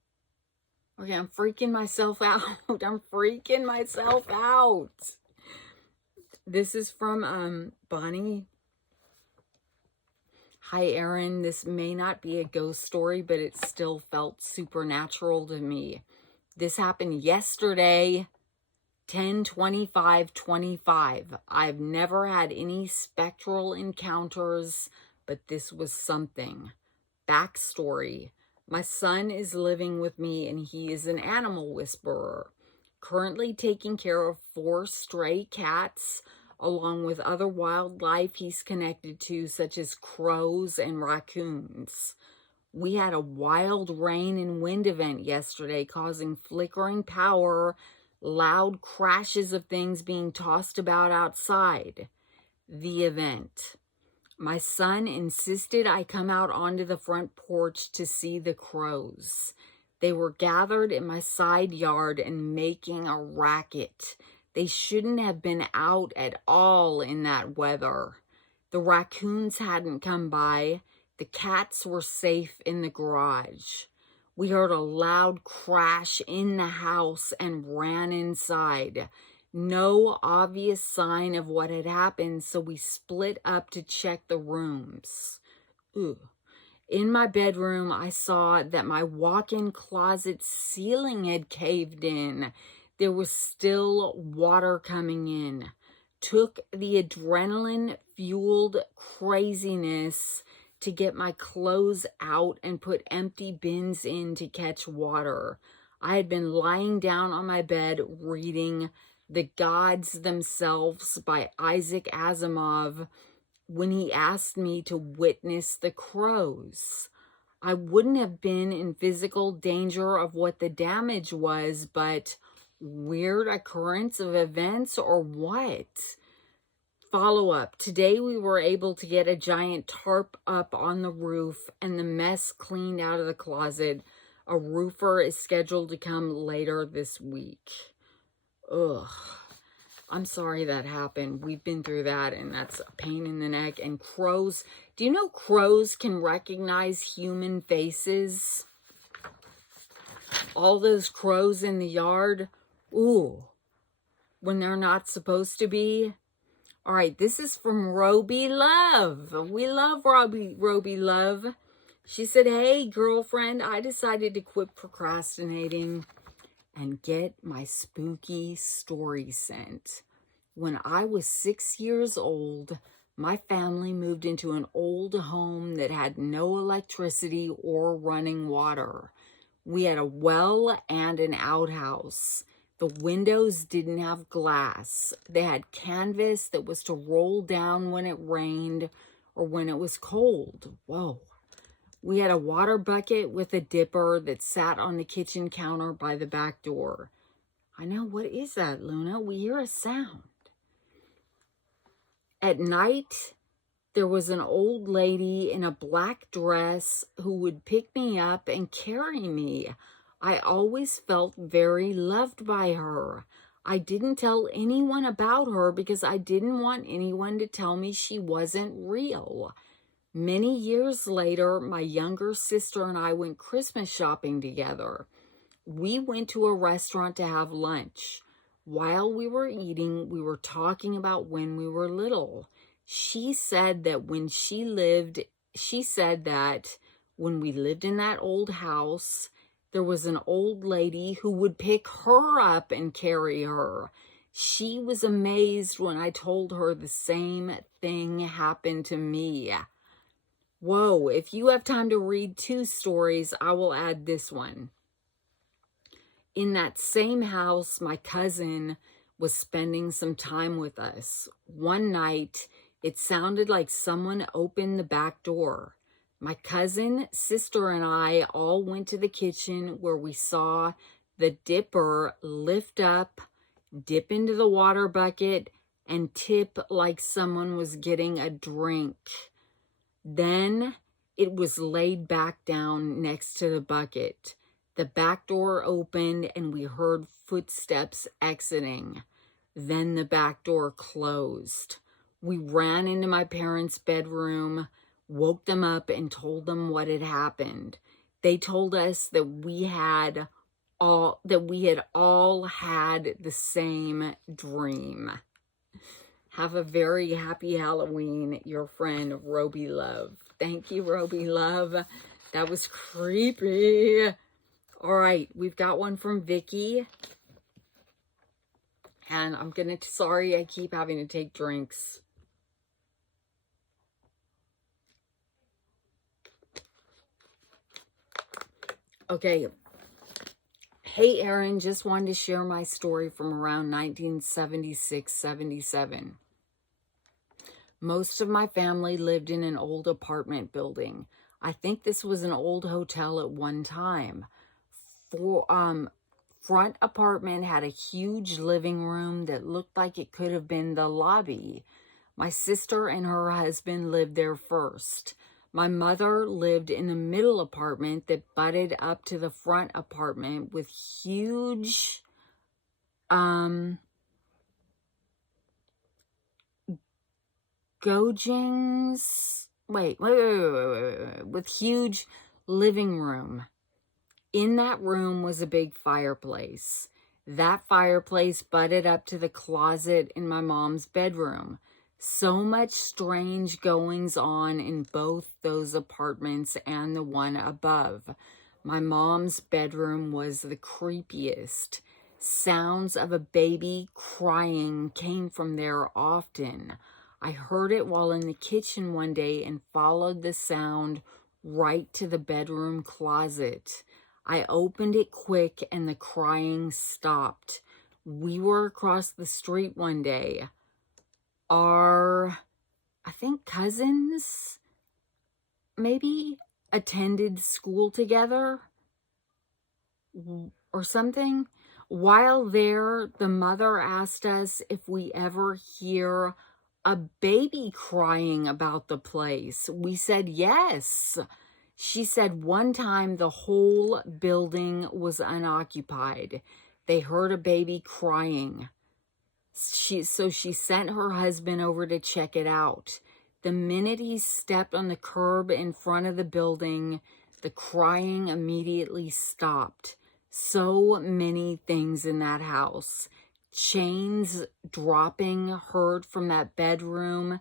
Okay, I'm freaking myself out. I'm freaking myself out. This is from Bonnie. "Hi, Erin. This may not be a ghost story, but it still felt supernatural to me. This happened yesterday, 10/25/25. I've never had any spectral encounters, but this was something. Backstory. My son is living with me and he is an animal whisperer, currently taking care of 4 stray cats, along with other wildlife he's connected to, such as crows and raccoons. We had a wild rain and wind event yesterday, causing flickering power, loud crashes of things being tossed about outside the event. My son insisted I come out onto the front porch to see the crows. They were gathered in my side yard and making a racket. They shouldn't have been out at all in that weather. The raccoons hadn't come by. The cats were safe in the garage. We heard a loud crash in the house and ran inside. No obvious sign of what had happened, so we split up to check the rooms. In my bedroom, I saw that my walk-in closet ceiling had caved in. there was still water coming in. Took the adrenaline-fueled craziness to get my clothes out and put empty bins in to catch water. I had been lying down on my bed reading The Gods Themselves by Isaac Asimov when he asked me to witness the crows. I wouldn't have been in physical danger of what the damage was, but weird occurrence of events or what? Follow up. Today we were able to get a giant tarp up on the roof and the mess cleaned out of the closet. A roofer is scheduled to come later this week. Ugh. I'm sorry that happened. We've been through that, and that's a pain in the neck. And crows, do you know crows can recognize human faces? All those crows in the yard, ooh, when they're not supposed to be. All right, this is from Roby Love. We love Roby Love. She said, hey, girlfriend, I decided to quit procrastinating and get my spooky story sent. When I was 6 years old, my family moved into an old home that had no electricity or running water. We had a well and an outhouse. The windows didn't have glass. They had canvas that was to roll down when it rained or when it was cold. Whoa. We had a water bucket with a dipper that sat on the kitchen counter by the back door. I know, what is that, Luna? We hear a sound. At night, there was an old lady in a black dress who would pick me up and carry me. I always felt very loved by her. I didn't tell anyone about her because I didn't want anyone to tell me she wasn't real. Many years later, my younger sister and I went Christmas shopping together. We went to a restaurant to have lunch. While we were eating, we were talking about when we were little. She said that when we lived in that old house, there was an old lady who would pick her up and carry her. She was amazed when I told her the same thing happened to me. Whoa, if you have time to read 2 stories, I will add this one. In that same house, my cousin was spending some time with us. One night, it sounded like someone opened the back door. My cousin, sister, and I all went to the kitchen where we saw the dipper lift up, dip into the water bucket, and tip like someone was getting a drink. Then it was laid back down next to the bucket. The back door opened and we heard footsteps exiting. Then the back door closed. We ran into my parents' bedroom, woke them up and told them what had happened. They told us that we had all had the same dream. Have a very happy Halloween, your friend, Roby Love. Thank you, Roby Love. That was creepy. All right, we've got one from Vicky. And sorry I keep having to take drinks. Okay. Hey, Erin, just wanted to share my story from around 1976-77. Most of my family lived in an old apartment building. I think this was an old hotel at one time. Front apartment had a huge living room that looked like it could have been the lobby. My sister and her husband lived there first. My mother lived in the middle apartment that butted up to the front apartment with huge with huge living room. In that room was a big fireplace. That fireplace butted up to the closet in my mom's bedroom. So much strange goings on in both those apartments and the one above. My mom's bedroom was the creepiest. Sounds of a baby crying came from there often. I heard it while in the kitchen one day and followed the sound right to the bedroom closet. I opened it quick and the crying stopped. We were across the street one day. Our, I think, cousins maybe attended school together or something. While there, the mother asked us if we ever hear a baby crying about the place. We said yes. She said one time the whole building was unoccupied. They heard a baby crying. So she sent her husband over to check it out. The minute he stepped on the curb in front of the building, the crying immediately stopped. So many things in that house. Chains dropping heard from that bedroom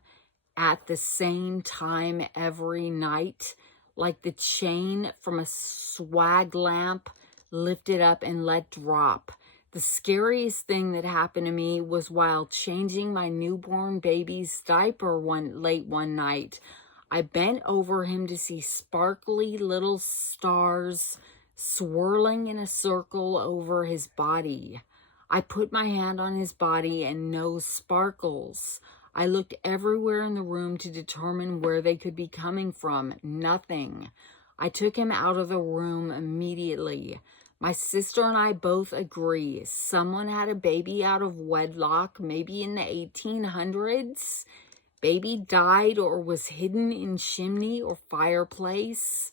at the same time every night, like the chain from a swag lamp lifted up and let drop. The scariest thing that happened to me was while changing my newborn baby's diaper late one night. I bent over him to see sparkly little stars swirling in a circle over his body. I put my hand on his body and no sparkles. I looked everywhere in the room to determine where they could be coming from. Nothing. I took him out of the room immediately. My sister and I both agree. Someone had a baby out of wedlock, maybe in the 1800s. Baby died or was hidden in chimney or fireplace,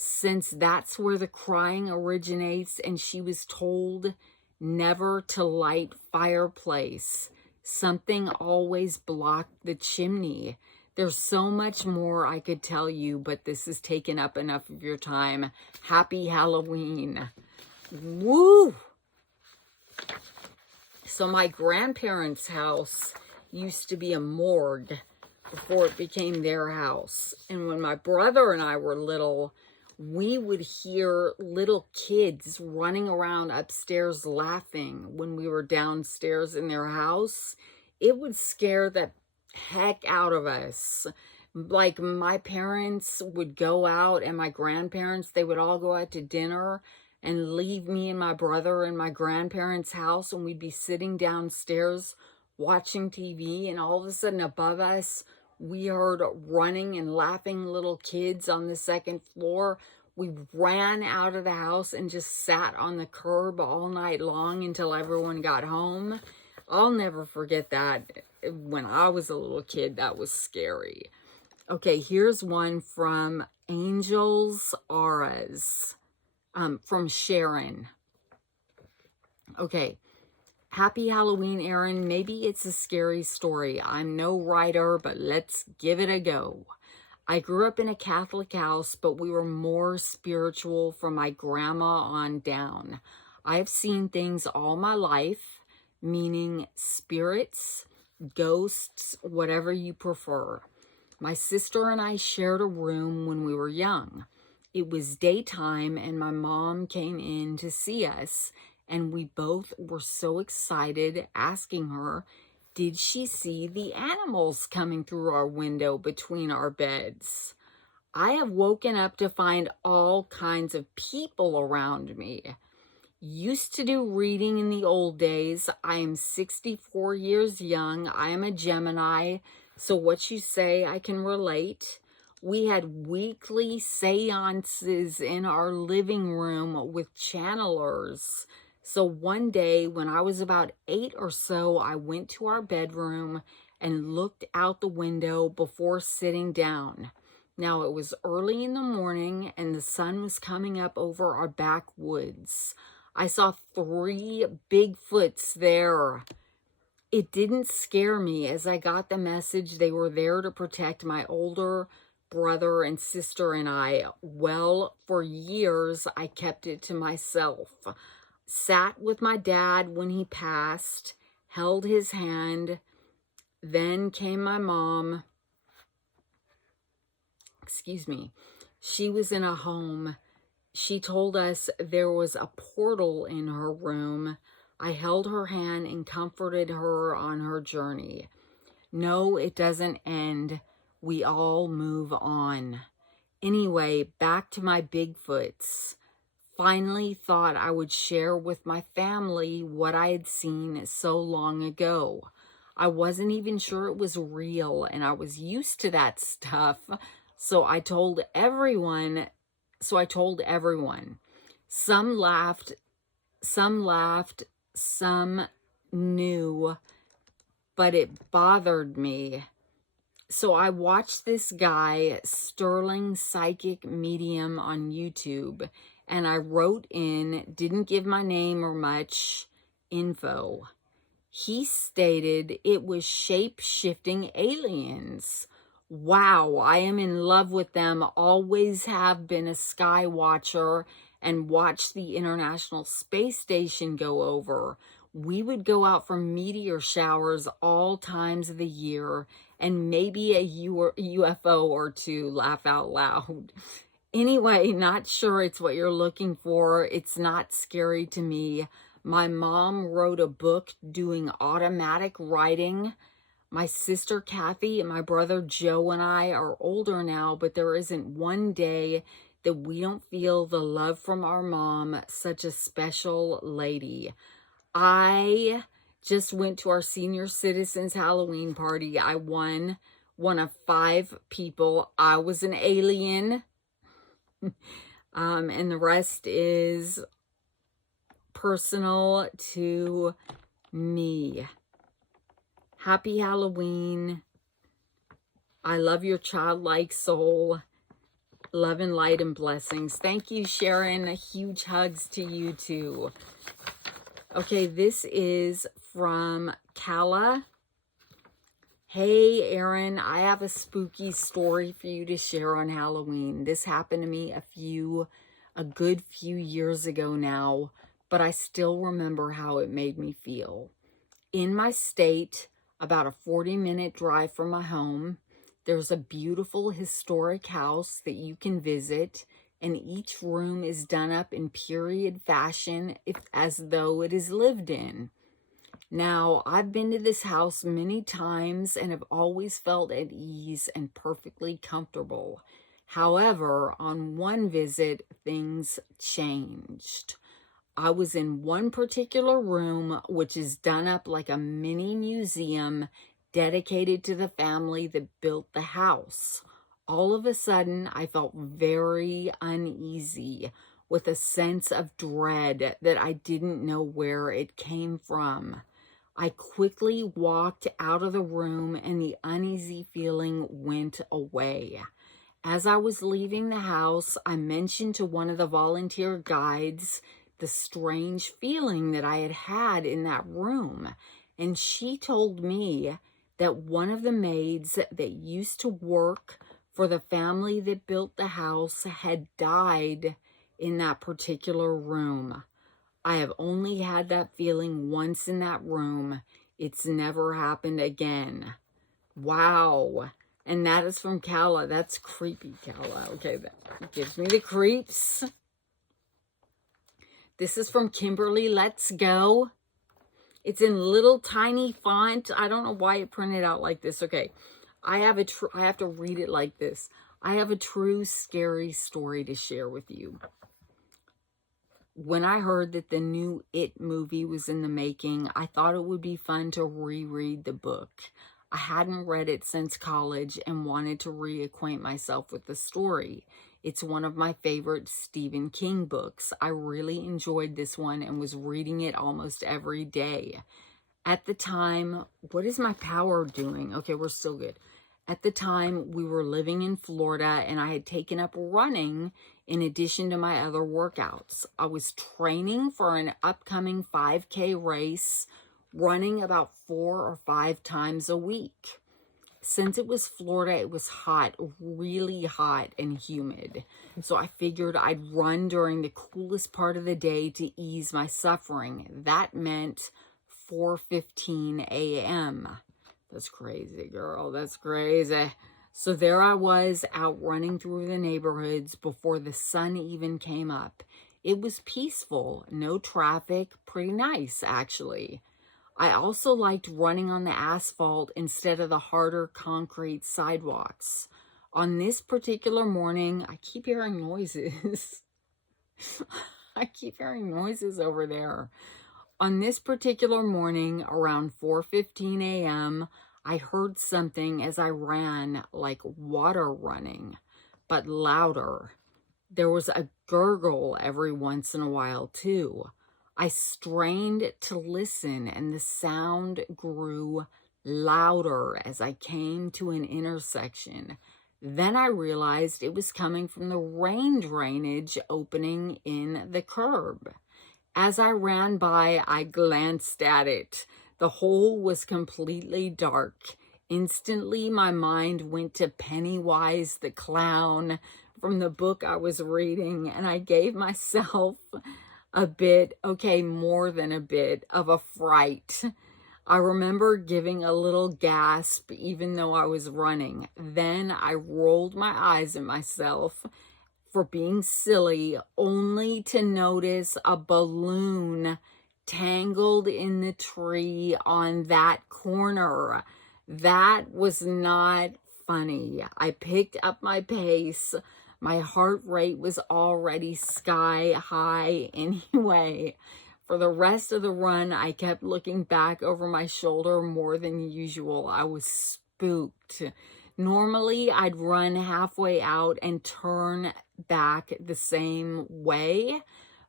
since that's where the crying originates, and she was told never to light fireplace. Something always blocked the chimney. There's so much more I could tell you, but this has taken up enough of your time. Happy Halloween. Woo! So my grandparents' house used to be a morgue before it became their house. And when my brother and I were little, we would hear little kids running around upstairs laughing when we were downstairs in their house. It would scare the heck out of us. Like, my parents would go out and my grandparents, they would all go out to dinner and leave me and my brother in my grandparents' house, and we'd be sitting downstairs watching TV, and all of a sudden above us, we heard running and laughing little kids on the second floor. We ran out of the house and just sat on the curb all night long until everyone got home. I'll never forget that. When I was a little kid, that was scary. Okay, here's one from Angels Auras, from Sharon. Okay. Happy Halloween, Erin. Maybe it's a scary story. I'm no writer, but let's give it a go. I grew up in a Catholic house, but we were more spiritual from my grandma on down. I've seen things all my life, meaning spirits, ghosts, whatever you prefer. My sister and I shared a room when we were young. It was daytime and my mom came in to see us, and we both were so excited, asking her, did she see the animals coming through our window between our beds? I have woken up to find all kinds of people around me. Used to do reading in the old days. I am 64 years young. I am a Gemini, so what you say, I can relate. We had weekly seances in our living room with channelers. So one day when I was about 8 or so, I went to our bedroom and looked out the window before sitting down. Now it was early in the morning and the sun was coming up over our backwoods. I saw 3 Bigfoots there. It didn't scare me, as I got the message they were there to protect my older brother and sister and I. Well, for years I kept it to myself. Sat with my dad when he passed, held his hand. Then came my mom. Excuse me. She was in a home. She told us there was a portal in her room. I held her hand and comforted her on her journey. No, it doesn't end. We all move on. Anyway, back to my Bigfoots. Finally thought I would share with my family what I had seen so long ago. I wasn't even sure it was real, and I was used to that stuff. So I told everyone. Some laughed, some knew, but it bothered me. So I watched this guy, Sterling Psychic Medium, on YouTube, and I wrote in, didn't give my name or much info. He stated it was shape-shifting aliens. Wow, I am in love with them. Always have been a sky watcher and watched the International Space Station go over. We would go out for meteor showers all times of the year, and maybe a UFO or two, laugh out loud. Anyway, not sure it's what you're looking for. It's not scary to me. My mom wrote a book doing automatic writing. My sister Kathy and my brother Joe and I are older now, but there isn't one day that we don't feel the love from our mom, such a special lady. I just went to our senior citizens Halloween party. I won one of 5 people. I was an alien. And the rest is personal to me. Happy Halloween. I love your childlike soul. Love and light and blessings. Thank you, Sharon. Huge hugs to you too. Okay, this is from Kala. Hey, Erin, I have a spooky story for you to share on Halloween. This happened to me a good few years ago now, but I still remember how it made me feel. In my state, about a 40-minute drive from my home, there's a beautiful historic house that you can visit, and each room is done up in period fashion as though it is lived in. Now, I've been to this house many times and have always felt at ease and perfectly comfortable. However, on one visit, things changed. I was in one particular room, which is done up like a mini museum dedicated to the family that built the house. All of a sudden, I felt very uneasy with a sense of dread that I didn't know where it came from. I quickly walked out of the room and the uneasy feeling went away. As I was leaving the house, I mentioned to one of the volunteer guides the strange feeling that I had had in that room, and she told me that one of the maids that used to work for the family that built the house had died in that particular room. I have only had that feeling once in that room. It's never happened again. Wow. And that is from Kala. That's creepy, Kala. Okay, that gives me the creeps. This is from Kimberly. Let's go. It's in little tiny font. I don't know why it printed out like this. Okay, I have to read it like this. I have a true scary story to share with you. When I heard that the new It movie was in the making, I thought it would be fun to reread the book. I hadn't read it since college and wanted to reacquaint myself with the story. It's one of my favorite Stephen King books. I really enjoyed this one and was reading it almost every day. At the time, what is my power doing? Okay, we're still good. At the time, we were living in Florida and I had taken up running in addition to my other workouts. I was training for an upcoming 5K race, running about 4 or 5 times a week. Since it was Florida, it was hot, really hot and humid. So I figured I'd run during the coolest part of the day to ease my suffering. That meant 4:15 a.m. That's crazy, girl. That's crazy. So there I was out running through the neighborhoods before the sun even came up. It was peaceful, no traffic, pretty nice actually. I also liked running on the asphalt instead of the harder concrete sidewalks. On this particular morning, I keep hearing noises. I keep hearing noises over there. On this particular morning, around 4:15 a.m., I heard something as I ran, like water running, but louder. There was a gurgle every once in a while, too. I strained to listen, and the sound grew louder as I came to an intersection. Then I realized it was coming from the rain drainage opening in the curb. As I ran by, I glanced at it. The hole was completely dark. Instantly, my mind went to Pennywise the clown from the book I was reading, and I gave myself a bit, okay, more than a bit of a fright. I remember giving a little gasp even though I was running. Then I rolled my eyes at myself for being silly, only to notice a balloon tangled in the tree on that corner. That was not funny. I picked up my pace. My heart rate was already sky high anyway. For the rest of the run, I kept looking back over my shoulder more than usual. I was spooked. Normally, I'd run halfway out and turn back the same way.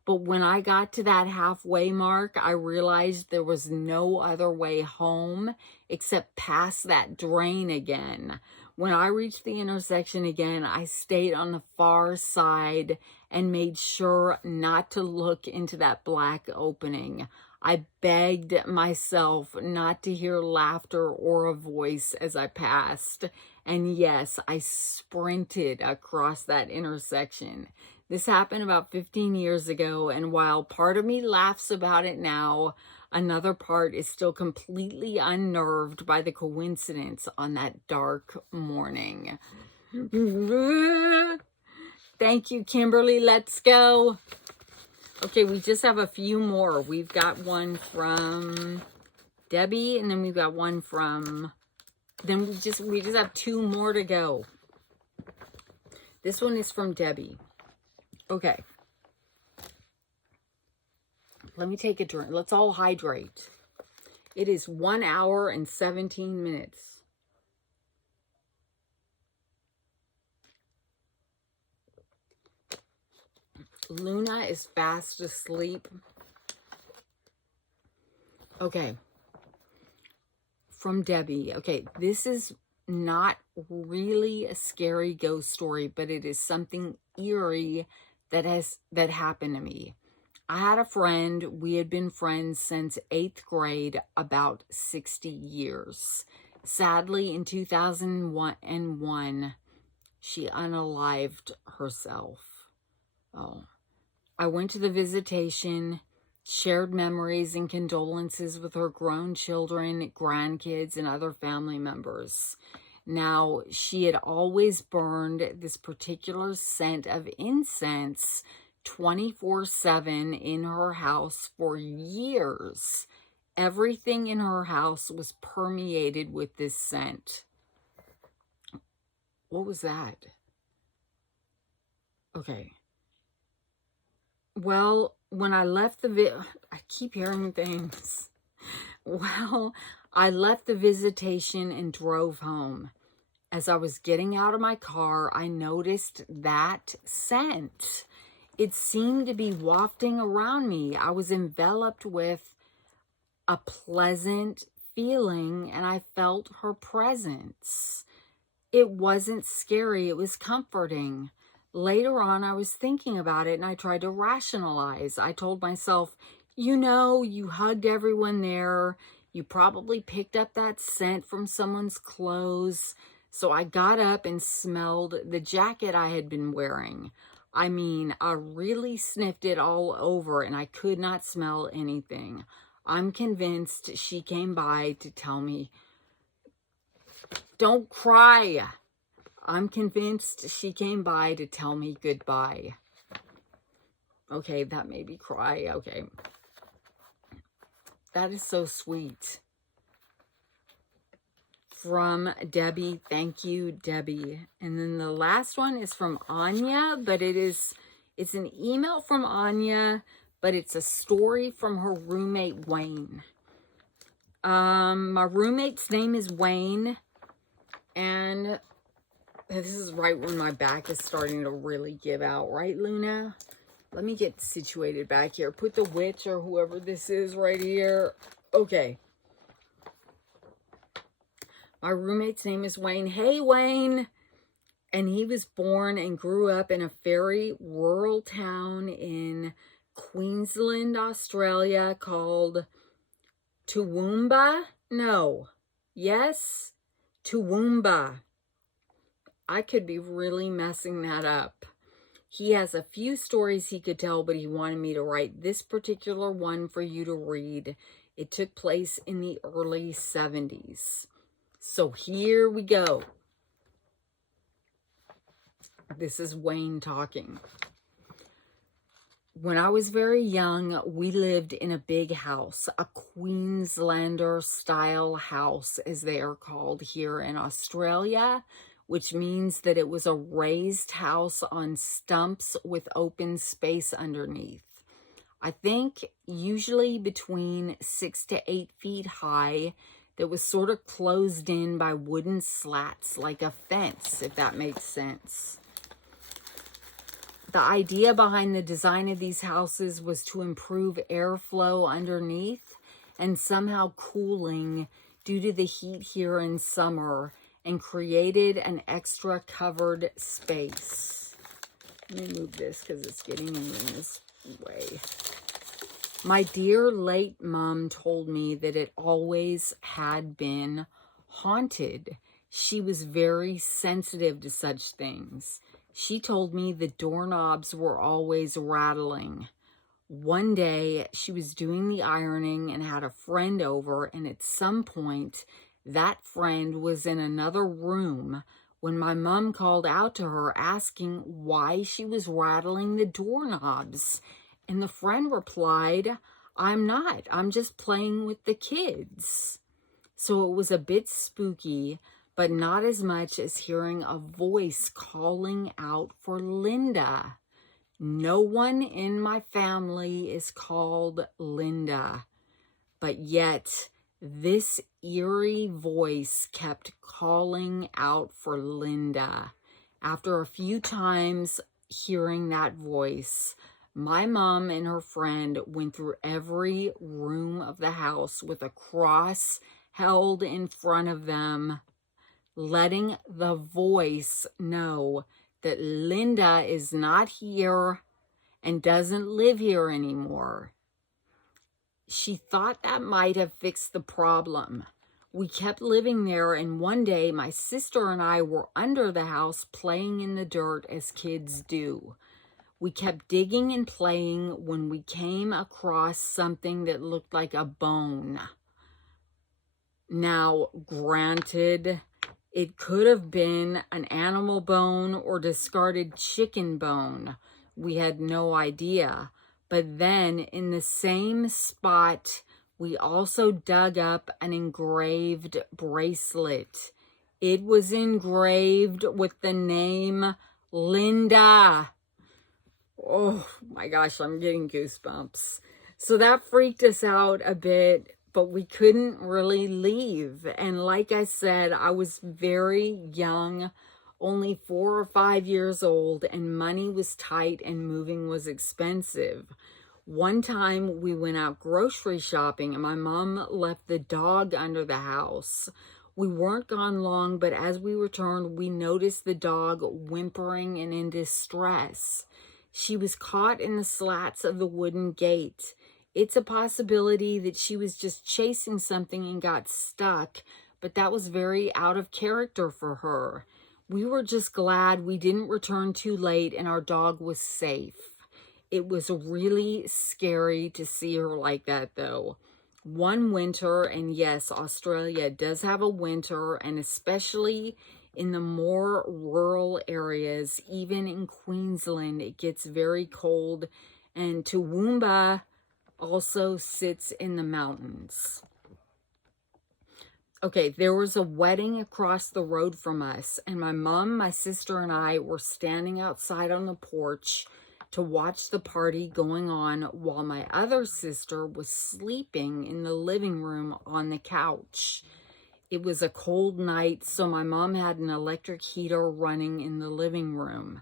But when I got to that halfway mark, I realized there was no other way home except past that drain again. When I reached the intersection again, I stayed on the far side and made sure not to look into that black opening. I begged myself not to hear laughter or a voice as I passed. And yes, I sprinted across that intersection. This happened about 15 years ago, and while part of me laughs about it now, another part is still completely unnerved by the coincidence on that dark morning. Thank you, Kimberly. Let's go. Okay, we just have a few more. We've got one from Debbie, and then we've got one from... Then we just have two more to go. This one is from Debbie. Okay. Let me take a drink. Let's all hydrate. It is 1 hour and 17 minutes. Luna is fast asleep. Okay. From Debbie. Okay, this is not really a scary ghost story, but it is something eerie that happened to me. I had a friend. We had been friends since 8th grade, about 60 years. Sadly, in 2001, she unalived herself. Oh. I went to the visitation, shared memories and condolences with her grown children, grandkids, and other family members. Now, she had always burned this particular scent of incense 24/7 in her house for years. Everything in her house was permeated with this scent. What was that? Okay. Well, when I left I keep hearing things. Well, I left the visitation and drove home. As I was getting out of my car, I noticed that scent. It seemed to be wafting around me. I was enveloped with a pleasant feeling, and I felt her presence. It wasn't scary. It was comforting. Later on, I was thinking about it, and I tried to rationalize. I told myself, you hugged everyone there. You probably picked up that scent from someone's clothes. So I got up and smelled the jacket I had been wearing. I mean, I really sniffed it all over, and I could not smell anything. I'm convinced she came by to tell me, don't cry. I'm convinced she came by to tell me goodbye. Okay, that made me cry. Okay. That is so sweet. From Debbie. Thank you, Debbie. And then the last one is from Anya, but it's an email from Anya, but it's a story from her roommate, Wayne. My roommate's name is Wayne, and this is right when my back is starting to really give out, right, Luna? Let me get situated back here. Put the witch or whoever this is right here. Okay. My roommate's name is Wayne. Hey, Wayne. And he was born and grew up in a very rural town in Queensland, Australia called Toowoomba. No. Yes? Toowoomba. I could be really messing that up. He has a few stories he could tell, but he wanted me to write this particular one for you to read. It took place in the early 70s. So here we go. This is Wayne talking. When I was very young, we lived in a big house, a Queenslander style house, as they are called here in Australia, which means that it was a raised house on stumps with open space underneath. I think usually between 6 to 8 feet high, that was sort of closed in by wooden slats like a fence, if that makes sense. The idea behind the design of these houses was to improve airflow underneath and somehow cooling due to the heat here in summer, and created an extra covered space. Let me move this because it's getting in this way. My dear late mom told me that it always had been haunted. She was very sensitive to such things. She told me the doorknobs were always rattling. One day, she was doing the ironing and had a friend over, and at some point, that friend was in another room when my mom called out to her asking why she was rattling the doorknobs. And the friend replied, "I'm not. I'm just playing with the kids." So it was a bit spooky, but not as much as hearing a voice calling out for Linda. No one in my family is called Linda, but yet this eerie voice kept calling out for Linda. After a few times hearing that voice, my mom and her friend went through every room of the house with a cross held in front of them, letting the voice know that Linda is not here and doesn't live here anymore. She thought that might have fixed the problem. We kept living there, and one day my sister and I were under the house playing in the dirt as kids do. We kept digging and playing when we came across something that looked like a bone. Now, granted, it could have been an animal bone or discarded chicken bone. We had no idea. But then in the same spot, we also dug up an engraved bracelet. It was engraved with the name Linda. Oh my gosh, I'm getting goosebumps. So that freaked us out a bit, but we couldn't really leave. And like I said, I was very young, only 4 or 5 years old, and money was tight and moving was expensive. One time we went out grocery shopping and my mom left the dog under the house. We weren't gone long, but as we returned, we noticed the dog whimpering and in distress. She was caught in the slats of the wooden gate. It's a possibility that she was just chasing something and got stuck, but that was very out of character for her. We were just glad we didn't return too late and our dog was safe. It was really scary to see her like that, though. One winter, and yes, Australia does have a winter, and especially in the more rural areas, even in Queensland, it gets very cold And Toowoomba also sits in the mountains. Okay, there was a wedding across the road from us, and my mom, my sister, and I were standing outside on the porch to watch the party going on while my other sister was sleeping in the living room on the couch. It was a cold night, so my mom had an electric heater running in the living room.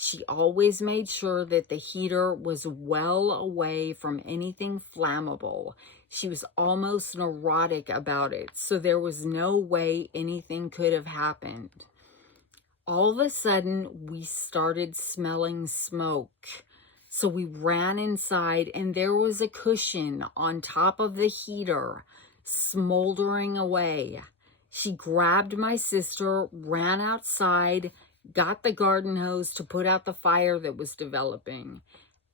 She always made sure that the heater was well away from anything flammable. She was almost neurotic about it, so there was no way anything could have happened. All of a sudden, we started smelling smoke. So we ran inside, and there was a cushion on top of the heater, smoldering away. She grabbed my sister, ran outside, got the garden hose to put out the fire that was developing.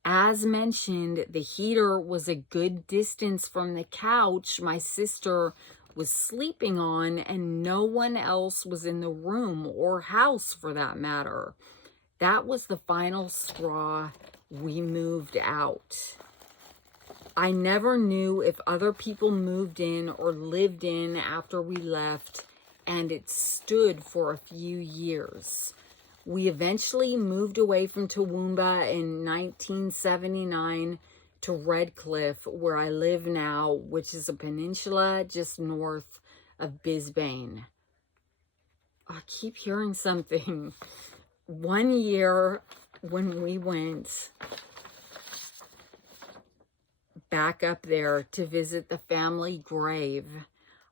As mentioned, the heater was a good distance from the couch my sister was sleeping on, and no one else was in the room or house for that matter. That was the final straw. We moved out. I never knew if other people moved in or lived in after we left, and it stood for a few years. We eventually moved away from Toowoomba in 1979 to Red Cliff, where I live now, which is a peninsula just north of Bisbane. I keep hearing something. One year when we went back up there to visit the family grave,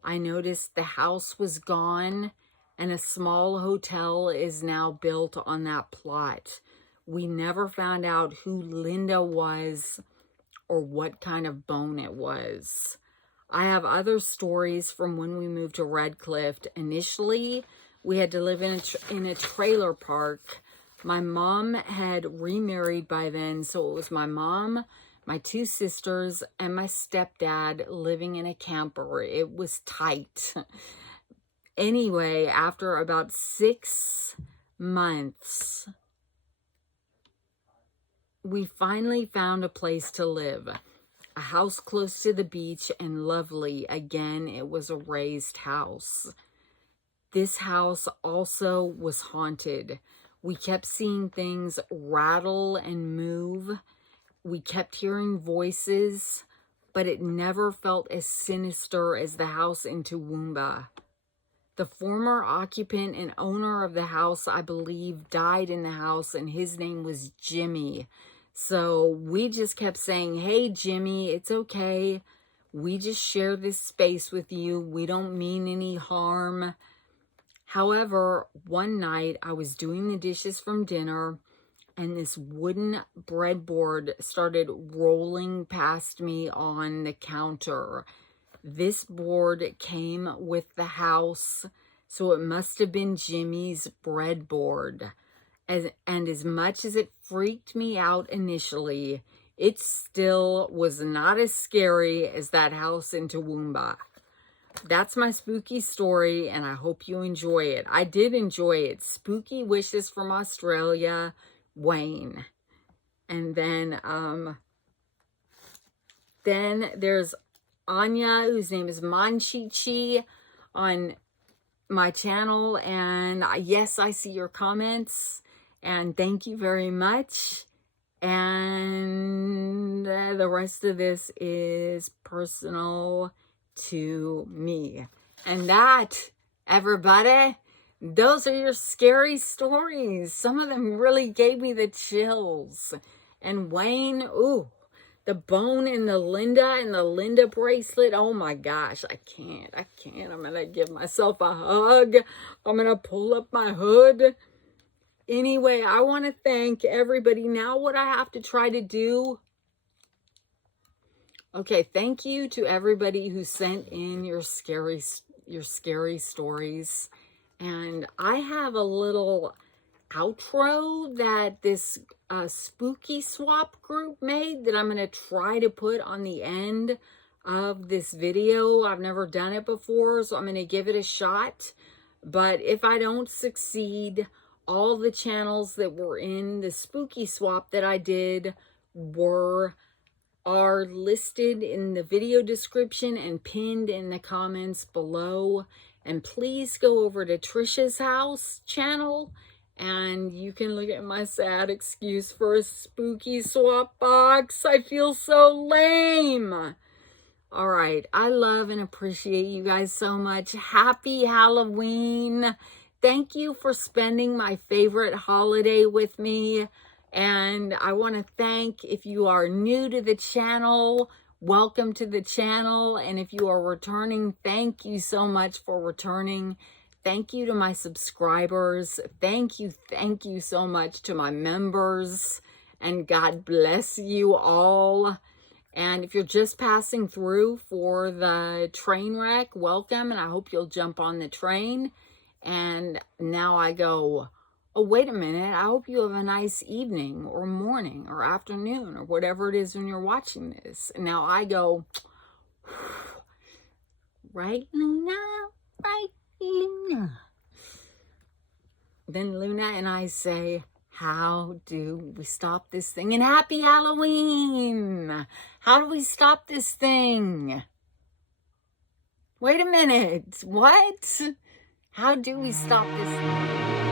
I noticed the house was gone and a small hotel is now built on that plot. We never found out who Linda was or what kind of bone it was. I have other stories from when we moved to Red Cliff. Initially, we had to live in a trailer park. My mom had remarried by then, so it was my mom, my two sisters, and my stepdad living in a camper. It was tight. Anyway, after about 6 months, we finally found a place to live. A house close to the beach and lovely. Again, it was a raised house. This house also was haunted. We kept seeing things rattle and move. We kept hearing voices, but it never felt as sinister as the house in Toowoomba. The former occupant and owner of the house, I believe, died in the house, and his name was Jimmy. So we just kept saying, "Hey, Jimmy, it's okay. We just share this space with you. We don't mean any harm." However, one night I was doing the dishes from dinner, and this wooden breadboard started rolling past me on the counter. This board came with the house, so it must have been Jimmy's breadboard. And as much as it freaked me out initially, it still was not as scary as that house in Toowoomba. That's my spooky story, and I hope you enjoy it. I did enjoy it. Spooky wishes from Australia, Wayne. And then there's Anya, whose name is Manchichi, on my channel. And yes, I see your comments, and thank you very much. And the rest of this is personal to me. And that, everybody, those are your scary stories. Some of them really gave me the chills. And Wayne, ooh, the bone in the Linda bracelet. Oh my gosh, I can't. I'm going to give myself a hug. I'm going to pull up my hood. Anyway, I want to thank everybody. Now what I have to try to do. Okay, thank you to everybody who sent in your scary stories. And I have a little outro that this spooky swap group made that I'm going to try to put on the end of this video. I've never done it before, so I'm going to give it a shot. But if I don't succeed, all the channels that were in the spooky swap that I did are listed in the video description and pinned in the comments below. And please go over to Trisha's house channel and you can look at my sad excuse for a spooky swap box. I feel so lame. All right, I love and appreciate you guys so much. Happy Halloween. Thank you for spending my favorite holiday with me. And I want to thank, if you are new to the channel, welcome to the channel. And if you are returning, thank you so much for returning. Thank you to my subscribers. Thank you so much to my members. And God bless you all. And if you're just passing through for the train wreck, welcome. And I hope you'll jump on the train. And now I go, oh, wait a minute. I hope you have a nice evening or morning or afternoon or whatever it is when you're watching this. And now I go, right, Luna? Right, Luna? Then Luna and I say, how do we stop this thing? And happy Halloween! How do we stop this thing? Wait a minute. What? How do we stop this thing?